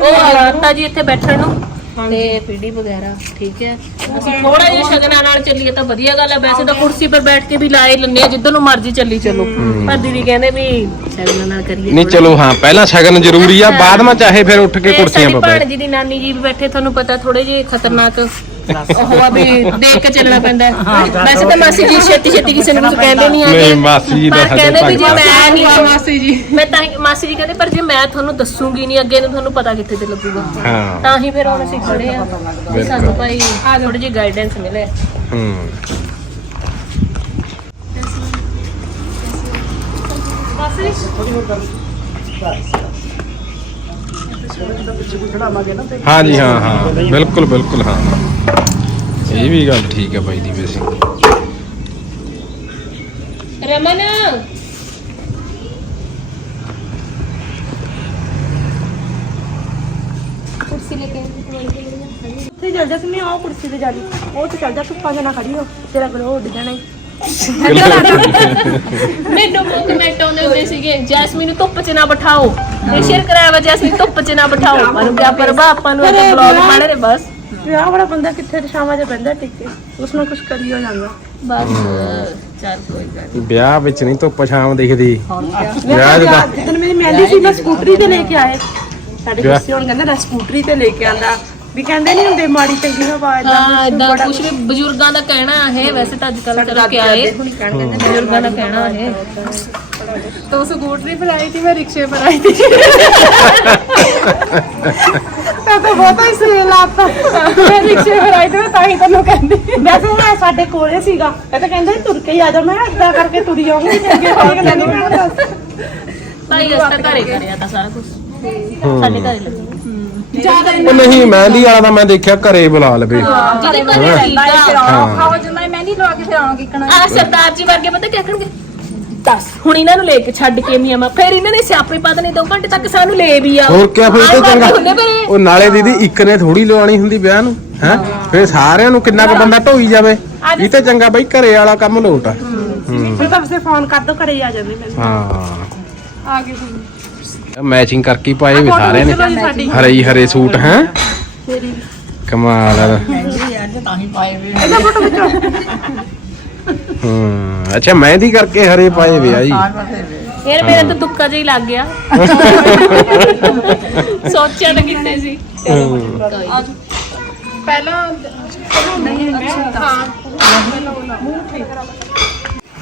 ਉਹ ਆਤਾ ਜੀ ਇੱਥੇ ਬੈਠਣ ਨੂੰ। ਤੇ ਪੀੜੀ ਵਗੈਰਾ ਠੀਕ ਹੈ। ਅਸੀਂ ਥੋੜਾ ਜਿਹਾ ਸ਼ਗਨਾਂ ਨਾਲ ਚੱਲੀਏ ਤਾਂ ਵਧੀਆ ਗੱਲ ਹੈ। ਵੈਸੇ ਤਾਂ ਕੁਰਸੀ 'ਤੇ ਬੈਠ ਕੇ ਵੀ ਲਾਏ ਲੰਨੇ ਆ ਜਿੱਧਰ ਨੂੰ ਮਰਜ਼ੀ ਚੱਲੀ ਚਲੋ। ਪਰ ਦੀਦੀ ਕਹਿੰਦੇ ਵੀ ਸ਼ਗਨਾਂ ਨਾਲ ਕਰੀਏ ਨਹੀਂ ਚਲੋ ਹਾਂ ਪਹਿਲਾਂ ਸ਼ਗਨ ਜ਼ਰੂਰੀ ਆ ਬਾਅਦ ਵਿੱਚ ਚਾਹੇ ਫਿਰ ਉੱਠ ਕੇ ਕੁਰਸੀਆਂ ਸਾਡੀ ਪਾ ਭਾਣ ਜੀ ਦੀ ਨਾਨੀ ਜੀ ਵੀ ਬੈਠੇ ਤੁਹਾਨੂੰ ਪਤਾ ਥੋੜੇ ਜਿਹੇ ਖਤਰਨਾਕ ਉਹ ਆ ਵੀ ਦੇਖ ਕੇ ਚੱਲਣਾ ਪੈਂਦਾ। ਹੈ। ਵੈਸੇ ਤਾਂ ਮਾਸੀ ਜੀ ਛੇਤੀ ਛੇਤੀ ਕਿਸੇ ਨੂੰ ਕੁਝ ਕਹਿੰਦੇ ਨਹੀਂ ਆਗੇ ਨਹੀਂ, ਮਾਸੀ ਜੀ ਦਾ ਪਰ ਸਾਡੇ ਕਹਿੰਦੇ ਵੀ ਜੇ ਭਾਗ ਮੈਂ ਨਹੀਂ ਮਾਸੀ ਜੀ। ਮੈਂ ਤਾਂ ਹੀ- ਮਾਸੀ ਜੀ ਕਹਿੰਦੇ ਪਰ ਜੇ ਮੈਂ ਤੁਹਾਨੂੰ ਦੱਸੂਗੀ ਨਹੀਂ ਅੱਗੇ ਨੂੰ ਤੁਹਾਨੂੰ ਪਤਾ ਕਿੱਥੇ ਤੇ ਲੱਗੂਗਾ। ਹਾਂ। ਤਾਂ ਹੀ ਫਿਰ ਹੁਣ ਅਸੀਂ ਖੜੇ ਆ ਵੀ ਸਾਨੂੰ ਭਾਈ ਥੋੜੀ ਜਿਹੀ ਗਾਈਡੈਂਸ ਮਿਲੇ। ਹੂੰ। ਹਾਂ ਜੀ ਹਾਂ ਹਾਂ। ਬਿਲਕੁਲ ਬਿਲਕੁਲ ਹਾਂ। ਇਹ ਵੀ ਗੱਲ ਠੀਕ ਹੈ ਬਾਈ ਦੀ ਵੈਸੇ ਰਮਨ। ਉੱਥੇ ਚੱਲ ਜਾ ਕਿ ਆਹ ਕੁਰਸੀ ਤੇ ਜਾ ਲਈ ਉਹ ਤੇ ਚੱਲ ਜਾ ਧੁੱਪਾਂ ਦੇ ਨਾ ਖੜੀ ਹੋ। ਤੇਰਾ ਗਲੋ ਉੱਡ ਜਾਣਾ ਈ। ਮੈਨੂੰ ਬਹੁਤ ਕਮੈਂਟ ਆਉਂਦੇ ਹੁੰਦੇ ਸੀਗੇ ਜੈਸਮੀਨ ਨੂੰ ਧੁੱਪ 'ਚ ਨਾ ਬਿਠਾਓ। ਤੇ ਸ਼ੇਅਰ ਕਰਾਇਆ ਵਾ ਜੈਸਮੀਨ ਧੁੱਪ 'ਚ ਨਾ ਬਿਠਾਓ। ਪਰ ਕਿਆ ਪਰਵਾ ਆਪਾਂ ਨੂੰ ਤਾਂ ਬਲੌਗ ਬਣਾ ਰਹੇ ਬਸ। ਵਿਆਹ ਵਾਲਾ ਬੰਦਾ ਕਿੱਥੇ ਸ਼ਾਮਾਂ 'ਚ ਬੈੰਦਾ ਟਿੱਕੇ? ਉਸ ਨੂੰ ਕੁਝ ਕਰੀ ਹੋ ਜਾਂਦਾ। ਬਸ ਚੱਲ ਕੋਈ ਗੱਲ। ਵਿਆਹ ਵਿੱਚ ਨਹੀਂ ਧੁੱਪ ਛਾਂ ਦਿਖਦੀ। ਵਿਆਹ ਚ ਤਾਂ ਜਦੋਂ ਮੇਰੀ ਮਹਿੰਦੀ ਸੀ ਮੈਂ ਸਕੂਟਰੀ ਤੇ ਲੈ ਕੇ ਆਏ। ਸਾਡੇ ਕੁਰਸੀ ਹੁਣ ਕਹਿੰਦਾ ਲੈ ਸਕੂਟਰੀ ਤੇ ਲੈ ਕੇ ਆਂਦਾ। ਵੀ ਕਹਿੰਦੇ ਨਹੀਂ ਹੁੰਦੇ ਮਾੜੀ ਚੰਗੀ ਹਵਾ ਹਾਂ ਇਦਾਂ ਕੁਝ ਵੀ ਬਜ਼ੁਰਗਾਂ ਦਾ ਕਹਿਣਾ ਹੈ ਵੈਸੇ ਤਾਂ ਅੱਜ ਕੱਲ ਚਲੋ ਕਿਆ ਹੈ ਬਜ਼ੁਰਗਾਂ ਦਾ ਕਹਿਣਾ ਹੈ। ਤੂੰ ਸਕੂਟਰੀ ਪਰ ਆਈ ਥੀ ਮੈਂ ਰਿਕਸ਼ੇ ਪਰ ਆਈ ਥੀ ਤਾਂ ਤਾਂ ਬਹੁਤਾ ਹੀ ਸੇਲ ਆਤਾ ਮੈਂ ਰਿਕਸ਼ੇ ਪਰ ਆਈ ਤੇ ਮੈਂ ਤਾਂ ਹੀ ਤੈਨੂੰ ਕਹਿੰਦੀ। ਵੈਸੇ ਉਹ ਸਾਡੇ ਕੋਲੇ ਸੀਗਾ। ਇਹ ਤਾਂ ਕਹਿੰਦਾ ਸੀ ਤੁਰ ਕੇ ਹੀ ਆ ਜਾ। ਮੈਂ ਏਦਾਂ ਕਰਕੇ ਤੁਰੀ ਜਾਊਂਗੀ ਤੇ ਅੱਗੇ ਹੋ ਕੇ ਨਹੀਂ ਮੈਂ ਦੱਸ। ਭਾਈ ਅਸੀਂ ਤਾਂ ਘਰੇ ਕਰਿਆ ਤਾਂ ਸਾਰਾ ਕੁਝ ਸਾਡੇ ਘਰੇ ਉਹ ਨਹੀਂ ਮਹਿੰਦੀ ਵਾਲਾ ਤਾਂ ਮੈਂ ਦੇਖਿਆ ਘਰੇ ਬੁਲਾ ਲਵੇ। ਜਿਹਦੇ ਘਰੇ ਹਾਂ। ਮਹਿੰਦੀ ਲਵਾ ਕੇ ਫਿਰ ਆਵਾਂਗੀ ਕਣਾ ਆ ਸਰਦਾਰ ਜੀ ਵਰਗੇ ਪਤਾ ਕੀ ਆਖਣਗੇ? ਦੱਸ ਹੁਣ ਇਹਨਾਂ ਨੂੰ ਲੈ ਕੇ ਛੱਡ ਕੇ ਨਹੀਂ ਆਵਾਂ ਫਿਰ ਇਹਨਾਂ ਨੇ ਸਿਆਪੇ ਪਾ ਦੇਣੇ 2 ਘੰਟੇ ਤੱਕ ਸਾਨੂੰ ਲੈ ਵੀ ਆ ਹੋਰ ਕਿਆ ਫਿਰ ਇਹ ਤਾਂ ਚੰਗਾ। ਹੁੰਦੇ ਪਰ ਉਹ ਨਾਲੇ ਦੀਦੀ ਇੱਕ ਨੇ ਥੋੜੀ ਲਵਾਣੀ ਹੁੰਦੀ ਵਿਆਹ ਨੂੰ ਹੈ? ਫਿਰ ਸਾਰਿਆਂ ਨੂੰ ਕਿੰਨਾ ਕੁ ਬੰਦਾ ਢੋਈ ਜਾਵੇ। ਇਹ ਤਾਂ ਚੰਗਾ ਬਈ ਘਰੇ ਵਾਲਾ ਕੰਮ ਲੋਟ ਆ। ਹੂੰ। ਫਿਰ ਤਾਂ ਵਸੇ ਫੋਨ ਕਰ ਦੋ ਘਰੇ ਆ ਜਾਂਦੇ ਮੈਨੂੰ ਹਾਂ। ਆ ਗਏ ਮੈਚਿੰਗ ਕਰਕੇ ਹੀ ਪਾਏ ਵੀ ਸਾਰਿਆਂ ਨੇ। ਸਾਡੀ ਹਰੇ ਹੀ ਹਰੇ ਸੂਟ ਹੈ? ਕਮਾਲ ਆ। ਹੂੰ ਅੱਛਾ ਮਹਿੰਦੀ ਕਰਕੇ ਹਰੇ ਪਾਏ ਵੀ ਆ ਜੀ। ਯਾਰ ਮੇਰਾ ਤਾਂ ਤੁੱਕਾ ਜਿਹਾ ਹੀ ਲੱਗ ਗਿਆ। ਸੋਚਿਆ ਤਾਂ ਕਿੰਨੇ ਸੀ। ਪਹਿਲਾਂ ਨਹੀਂ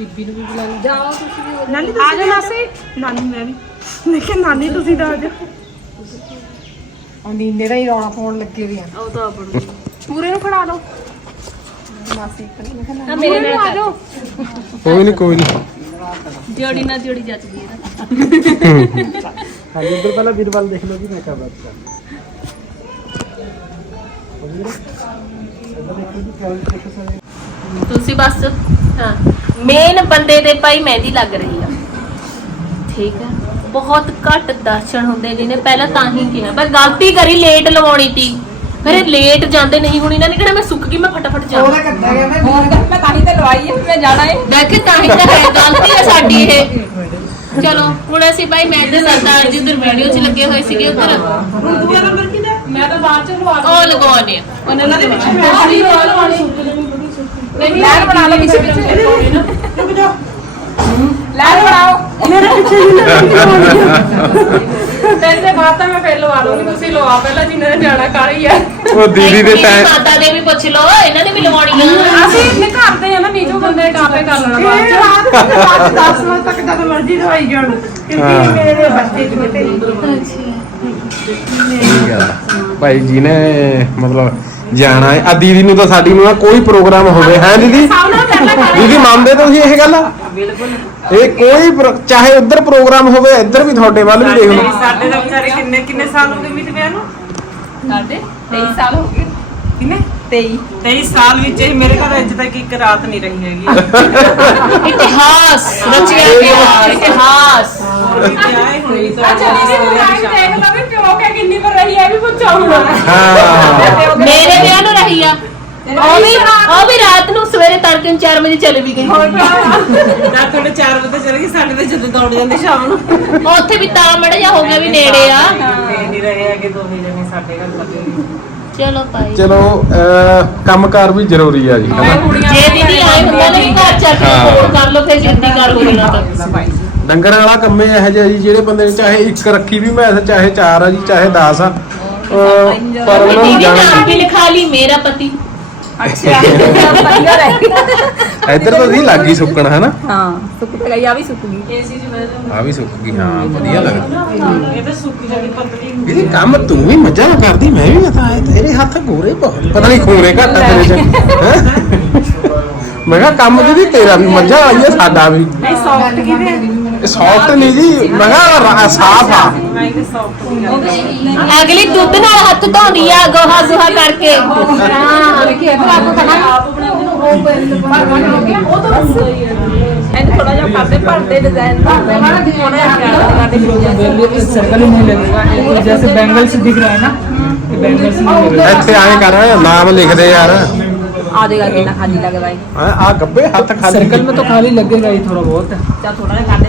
ਜਾਓ ਤੁਸੀਂ ਵੀ ਨਾਨੀ ਆ ਜਾ ਮਾਸੀ ਨਾਨੀ ਮੈਂ ਵੀ। ਮੈਂ ਕਿਹਾ ਨਾਨੀ ਤੁਸੀਂ ਤਾਂ ਆ ਜਾ ਉਹ ਨੀਂਦੇ ਦਾ ਹੀ ਰੌਣਾ ਪਾਉਣ ਲੱਗੇ ਵੀ ਆ। ਉਹ ਤਾਂ ਆਪਣ। ਪੂਰੇ ਨੂੰ ਖੜਾ ਲਓ ਆ ਮੇਰੇ ਨਾਲ ਆ ਜਾਓ। ਕੋਈ ਨਹੀਂ ਕੋਈ ਨਹੀਂ ਜੋੜੀ ਨਾਲ ਜੋੜੀ ਜੱਚਦੀ ਹੈ ਤੁਸੀਂ ਬਸ। ਹਾਂ। ਮੇਨ ਬੰਦੇ ਦੇ ਭਾਈ ਮਹਿੰਦੀ ਲੱਗ ਰਹੀ ਆ। ਠੀਕ ਹੈ। ਬਹੁਤ ਘੱਟ ਦਰਸ਼ਨ ਹੁੰਦੇ ਜਿਹਨੇ ਪਹਿਲਾਂ ਤਾਂ ਹੀ ਕਿਹਾ ਪਰ ਗਲਤੀ ਕਰੀ ਲੇਟ ਲਵਾਉਣੀ ਤੀ। ਫਿਰ ਲੇਟ ਜਾਂਦੇ ਨਹੀਂ ਹੁਣ ਇਹਨਾਂ ਨੇ ਕਿਹੜਾ ਮੈਂ ਸੁੱਕ ਗਈ ਮੈਂ ਫਟਾਫਟ ਜਾਵਾਂ। ਮੈਂ ਤਾਂ ਹੀ ਤੇ ਲਵਾਈ ਹੈ ਮੈਂ ਜਾਣਾ ਹੈ ਦੇਖੇ ਤਾਂ ਹੀ ਤਾਂ ਹੈ ਗਲਤੀ ਹੈ ਸਾਡੀ ਇਹ। ਚਲੋ ਹੁਣ ਅਸੀਂ ਭਾਈ ਮੈਂ ਤੇ ਸਰਦਾਰ ਜੀ ਉਧਰ ਵੀਡੀਓ 'ਚ ਲੱਗੇ ਹੋਏ ਸੀਗੇ ਉਧਰ। ਦੂਆ ਨੰਬਰ ਕਿਹਦਾ ਮੈਂ ਤਾਂ ਬਾਅਦ ਚ ਲਵਾ ਉਹ ਲਗਾਉਣੇ ਆ। ਉਹਨਾਂ ਦੇ ਪਿੱਛੇ ਨਹੀਂ ਮੈਂ ਬਣਾ ਲਾ ਪਿੱਛੇ ਪਿੱਛੇ। ਲੈ ਬਣਾਓ। ਮੇਰੇ ਪਿੱਛੇ ਜੀ ਤੈਨੂੰ ਬਾਅਦ ਤਾਂ ਮੈਂ ਫੇਰ ਲਵਾ ਲੂੰਗੀ ਤੁਸੀਂ ਲਵਾ। ਪਹਿਲਾਂ ਜਿੰਨੇ ਨੇ ਜਾਣਾ ਕਾਲੀ ਆ। ਉਹ ਦੀਦੀ ਦੇ ਮੇਰੀ ਟਾਈਮ ਮਾਤਾ ਦੇ ਵੀ ਪੁੱਛ ਲਓ ਇਹਨਾਂ ਨੇ ਵੀ ਲਵਾਉਣੀਆਂ। ਅਸੀਂ ਨੇ ਕਰਦੇ ਆ ਨਾ ਨੀਚੂ ਬੰਦੇ ਕਾਪੇ ਕਰ ਲੈਣਾ ਬਾਅਦ ਇਹ ਚ ਰਾਤ ਦੇ ਬਾਅਦ 10 ਵਜੇ ਤੱਕ ਜਦ ਮਰਜ਼ੀ ਦਵਾਈ ਜਾਣ ਕਿਉਂਕਿ ਮੇਰੇ ਬੱਚੇ ਛੋਟੇ। ਠੀਕ ਆ। ਭਾਈ ਜੀ ਨੇ ਮਤਲਬ ਜਾਣਾ ਹੈ। ਆ ਦੀਦੀ ਨੂੰ ਤਾਂ ਸਾਡੀ ਨੂੰ ਨਾ ਕੋਈ ਪ੍ਰੋਗਰਾਮ ਹੋਵੇ ਹੈ ਦੀਦੀ? ਸਭ ਨਾਲ ਪਹਿਲਾਂ ਕਰ ਦੀਦੀ ਮੰਨਦੇ ਤੁਸੀਂ ਇਹ ਗੱਲ? ਬਿਲਕੁਲ। ਇਹ ਕੋਈ ਪ੍ਰੋ- ਚਾਹੇ ਉੱਧਰ ਪ੍ਰੋਗਰਾਮ ਹੋਵੇ ਇੱਧਰ ਵੀ ਤੁਹਾਡੇ ਵੱਲ ਵੀ ਦੇਖ ਲਓ ਸਾਡੇ ਦਾ ਵਿਚਾਰੇ ਕਿੰਨੇ ਕਿੰਨੇ ਸਾਲ ਹੋ ਗਏ ਮਿਤ ਵਿਆਹ ਨੂੰ? ਸਾਡੇ? 23 ਸਾਲ ਹੋ ਗਏ। ਕਿੰਨੇ? 23 23 ਸਾਲ ਵਿੱਚ ਹੀ ਮੇਰੇ ਘਰ ਅੱਜ ਤੱਕ ਇੱਕ ਰਾਤ ਨਹੀਂ ਰਹੀ ਹੈਗੀ। ਇਤਿਹਾਸ ਰਚਿਆ ਗਿਆ। ਇਤਿਹਾਸ। ਵਿਆਹ ਹੋਈ ਤਾਂ ਅੱਛਾ ਤੂੰ ਲਾਈਨ ਦੇਖ ਲਓ ਵੀ ਪਿਓ ਕੇ ਕਿੰਨੀ ਪਰ ਰਹੀ ਹੈ ਵੀ ਪੁੱਛੋ ਹੁਣ। ਹਾਂ। ਮੇਰੇ ਵਿਆਹ ਨੂੰ ਰਹੀ ਆ। ਉਹ ਵੀ ਉਹ ਵੀ ਰਾਤ ਨੂੰ ਸਵੇਰੇ ਤੜਕੇ 4 ਵਜੇ ਚਲੇ ਵੀ ਗਈ ਰਾਤ ਤੁਹਾਡੇ 4 ਵਜੇ ਚਲੇ ਗਏ ਸਾਡੇ ਤੇ ਜਦੋਂ ਦੌੜ ਜਾਂਦੇ ਸ਼ਾਮ ਨੂੰ। ਉੱਥੇ ਵੀ ਤਾਂ ਮੜਾ ਜਾ ਹੋ ਗਿਆ ਵੀ ਨੇੜੇ ਆ। ਨਹੀਂ ਰਹੇ ਹੈਗੇ ਦੋਵੇਂ ਜਣੇ ਸਾਡੇ ਘਰ ਲੱਗੇ ਚਲੋ ਭਾਈ ਚਲੋ ਅਹ, ਕੰਮਕਾਰ ਵੀ ਜ਼ਰੂਰੀ ਆ ਜੀ ਹਨਾ? ਜੇ ਦੀਦੀ ਆਏ ਹੁੰਦਾ ਨਾ ਵੀ ਘਰ ਚੱਲ ਕੇ ਹਾਂ। ਫੋਨ ਕਰ ਲਓ ਫਿਰ ਜਿੱਦੀ ਗੱਲ ਹੋ ਜਾਣਾ ਤਾਂ। ਡੰਗਰਾਂ ਵਾਲਾ ਕੰਮੇ ਇਹੋ ਜਿਹਾ ਜੀ ਜਿਹੜੇ ਬੰਦੇ ਨੇ ਚਾਹੇ ਇੱਕ ਰੱਖੀ ਵੀ ਮੈਸ ਚਾਹੇ ਚਾਰ ਆ ਜੀ ਚਾਹੇ 10 ਆ। ਅਹ, ਪਰ ਉਹਨਾਂ ਨੂੰ ਦੀਦੀ ਜਾਣਾ ਨਾਮ ਵੀ ਲਿਖਾ ਲਈ ਮੇਰਾ ਪਤੀ। ਇੱਧਰ ਤਾਂ ਦੀ ਲੱਗੀ ਸੁੱਕਣ ਹਨਾ? ਹਾਂ ਸੁੱਕ ਤੇ ਗਈ ਆ ਵੀ ਸੁੱਕ ਗਈ। ਆ ਵੀ ਸੁੱਕ ਗਈ ਹਾਂ ਵਧੀਆ ਲੱਗਦਾ ਇਹ ਤਾਂ ਸੁੱਕੀ ਜਾਂਦੀ ਪਤਲੀ ਇਹਦੇ ਕੰਮ ਤੂੰ ਵੀ ਨਾਲ ਕਰਦੀ ਮੈਂ ਵੀ ਤਾਂ ਆਏ ਤੇਰੇ ਹੱਥ ਗੋਰੇ ਬਹੁਤ ਪਤਾ ਨਹੀਂ ਖੂਰੇ ਘੱਟ ਆ ਤੇਰੇ ਚ। ਹੈਂ? ਮੈਂ ਕਿਹਾ ਕੰਮ ਦੀਦੀ ਤੇਰਾ ਵੀ ਮੱਝਾਂ ਵਾਲੀ ਆ ਸਾਡਾ ਵੀ। ਨਹੀਂ ਸੌਫਟ ਕਿਹਦੇ ਇਹ ਸੌਫਟ ਨਹੀਂ ਜੀ ਮੈਂ ਕਿਹਾ ਰਾ- ਸਾਫ਼ ਆ ਮੈਂ ਇਹ ਸੌਫਟ ਨਹੀਂ ਅਗਲੀ ਦੁੱਧ ਨਾਲ ਹੱਥ ਧੋਂਦੀ ਆ ਗੋਹਾ ਗੋਹਾ ਕਰਕੇ ਹਾਂ ਦੇਖੀ ਇਧਰ ਆਪਕੋ ਕਰਨਾ ਆਪ ਬਣਾਉਂਦੇ ਨੂੰ ਉਹ ਉਹ ਤਾਂ ਇਹਨੂੰ ਥੋੜਾ ਜਿਹਾ ਕਰਦੇ ਭਰਦੇ ਡਿਜ਼ਾਈਨ ਦਾ ਥੋੜਾ ਜਿਹਾ सर्कल ही नहीं लगेगा ये जैसे बैंगल्स दिख रहा है ना ये बैंगल्स नहीं लगेगा ਇੱਥੇ ਆਏ ਕਰ ਨਾਮ ਲਿਖਦੇ ਯਾਰ ਆ ਜਾਏਗਾ ਕਿੰਨਾ ਖਾਲੀ ਲੱਗਦਾ ਹੈ ਆ ਗੱਬੇ ਹੱਥ ਖਾਲੀ सर्कल में तो खाली लगेगा ही थोड़ा बहुत ਚਾ ਥੋੜਾ ਜਿਹਾ ਕਰਦੇ ਸੇ ਕੁਛ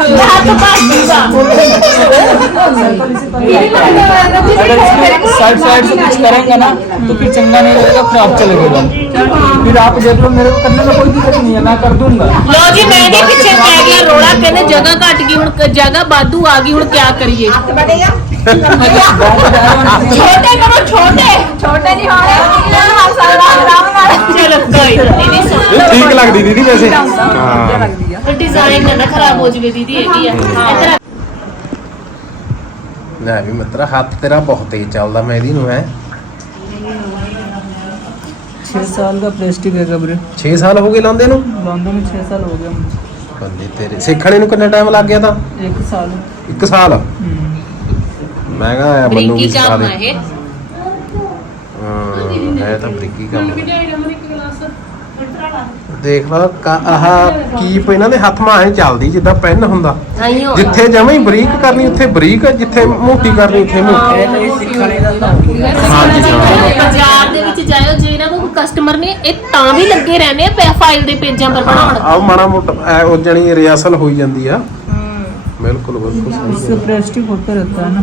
ਨਾਮ ਕੀ ਰੱਖਾ ਦੋ ਬਾਜੂ ਦਾ ਨਾਮ ਹੱਥ ਬਾਜੂ ਦਾ अगर इसमें साइड साइड से कुछ करेंगे ना तो फिर चंगा नहीं लगेगा फिर अच्छा लगेगा फिर आप देख लो मेरे को करने में कोई दिक्कत नहीं है मैं कर दूंगा ਲੋ ਜੀ ਮੈਂ ਵੀ ਪਿੱਛੇ ਪੈ ਗਿਆ ਰੋਲਾ ਕਹਿੰਦੇ ਜਗ੍ਹਾ ਘਟ ਗਈ ਹੁਣ ਕ- ਜਗ੍ਹਾ ਬਾਦੂ ਆ ਗਈ ਹੁਣ ਕੀ ਕਰੀਏ ਠੀਕ ਲੱਗਦੀ ਦੀਦੀ ਵੈਸੇ। ਹਾਂ। ਪਰ ਡਿਜ਼ਾਈਨ ਨਾ ਖਰਾਬ ਹੋ ਜਵੇ ਦੀਦੀ ਇਹ ਵੀ ਆ। ਇਤਰਾ ਲੈ ਵੀ ਮਤਰਾ ਹੱਥ ਤੇਰਾ ਬਹੁਤ ਤੇਜ਼ ਚੱਲਦਾ ਮੈਂ ਇਹਦੀ ਨੂੰ ਹੈ। 6 ਸਾਲ ਦਾ ਪਲਾਸਟਿਕ ਹੈਗਾ ਵੀਰੇ। 6 ਸਾਲ ਹੋ ਗਏ ਲਾਉਂਦੇ ਨੂੰ? ਲਾਉਂਦੇ ਨੂੰ 6 ਸਾਲ ਹੋ ਗਏ ਬੰਦੇ ਤੇਰੇ। ਸਿੱਖਣੇ ਨੂੰ ਕਿੰਨਾ ਟਾਈਮ ਲੱਗ ਗਿਆ ਤਾਂ? 1 ਮੈਂ ਕਹਾਂ ਆਇਆ ਮੈਨੂੰ ਬਰੀਕੀ ਵੀ ਸਿਖਾ ਕੰਮ ਦੇ ਆ ਇਹ ਹਾਂ ਹੈ ਤਾਂ ਬਰੀਕੀ ਕੰਮ ਦੇਖ ਲਾ ਕਾ- ਆਹ ਕੀਪ ਇਹਨਾਂ ਦੇ ਹੱਥ ਮਾਂ ਐ ਚੱਲਦੀ ਜਿੱਦਾਂ ਪੈਨ ਹੁੰਦਾ ਆਈਓ ਜਿੱਥੇ ਜਮਾਂ ਹੀ ਬਰੀਕ ਕਰਨੀ ਉੱਥੇ ਬਰੀਕ ਜਿੱਥੇ ਮੋਟੀ ਕਰਨੀ ਉੱਥੇ ਮੋਟੀ ਹਾਂਜੀ ਹਾਂ ਬਾਜ਼ਾਰ ਦੇ ਵਿੱਚ ਜਾਇਓ ਜੇ ਇਹਨਾਂ ਕੋਲ ਕਸਟਮਰ ਨੇ ਇਹ ਤਾਂ ਵੀ ਲੱਗੇ ਰਹਿੰਦੇ ਆ ਫਾਈਲ ਦੇ ਪੇਜਾਂ ਪਰ ਬਣਾਉਣ ਆ ਮਾੜਾ ਮੋਟਾ ਐ ਉਹ ਜਣੀ ਰਿਹਰਸਲ ਹੋਈ ਜਾਂਦੀ ਆ ਬਿਲਕੁਲ ਬਿਲਕੁਲ ਸਹੀ इससे प्लास्टिक होता रहता है ना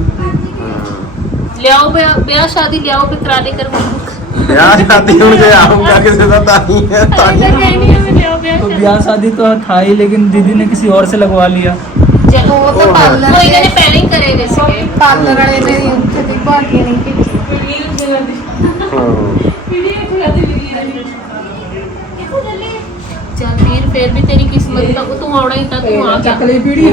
ਲਿਆਓ ਵਿਆਹ ਵਿਆਹ ਸ਼ਾਦੀ ਲਿਆਓ ਫਿਰ ਕਰਾ ਦੇ ਕਰੂੰਗੀ ਵਿਆਹ ਸ਼ਾਦੀ ਹੁਣ ਜੇ ਆਉਂਗਾ ਕਿਸੇ ਦਾ ਤਾਂ ਹੀ ਹੈ ਤਾਂ ਹੀ ਕਹਿਣੀ ਹੈ ਲਿਆਓ ਵਿਆਹ तो ब्याह शादी तो था ही लेकिन दीदी ने किसी और से लगवा लिया ਚਲੋ ਉਹ ਤਾਂ ਪਾਰਲਰ ਕੋਈ ਕਹਿੰਦੇ ਪਹਿਲਾਂ ਹੀ ਕਰੇ ਵੇ ਸੀਗੇ ਪਾਰਲਰ ਵਾਲੇ ਨੇ ਉੱਥੇ ਦੀ ਭਾਗੀ ਨਹੀਂ ਕਿ ਹਾਂ ਫੇਰ ਵੀ ਤੇਰੀ ਕਿਸਮਤ ਤਾਂ ਤੂੰ ਆਉਣਾ ਹੀ ਤਾਂ ਤੂੰ ਆ ਗਿਆ ਚੱਕਲੀ ਪੀੜੀ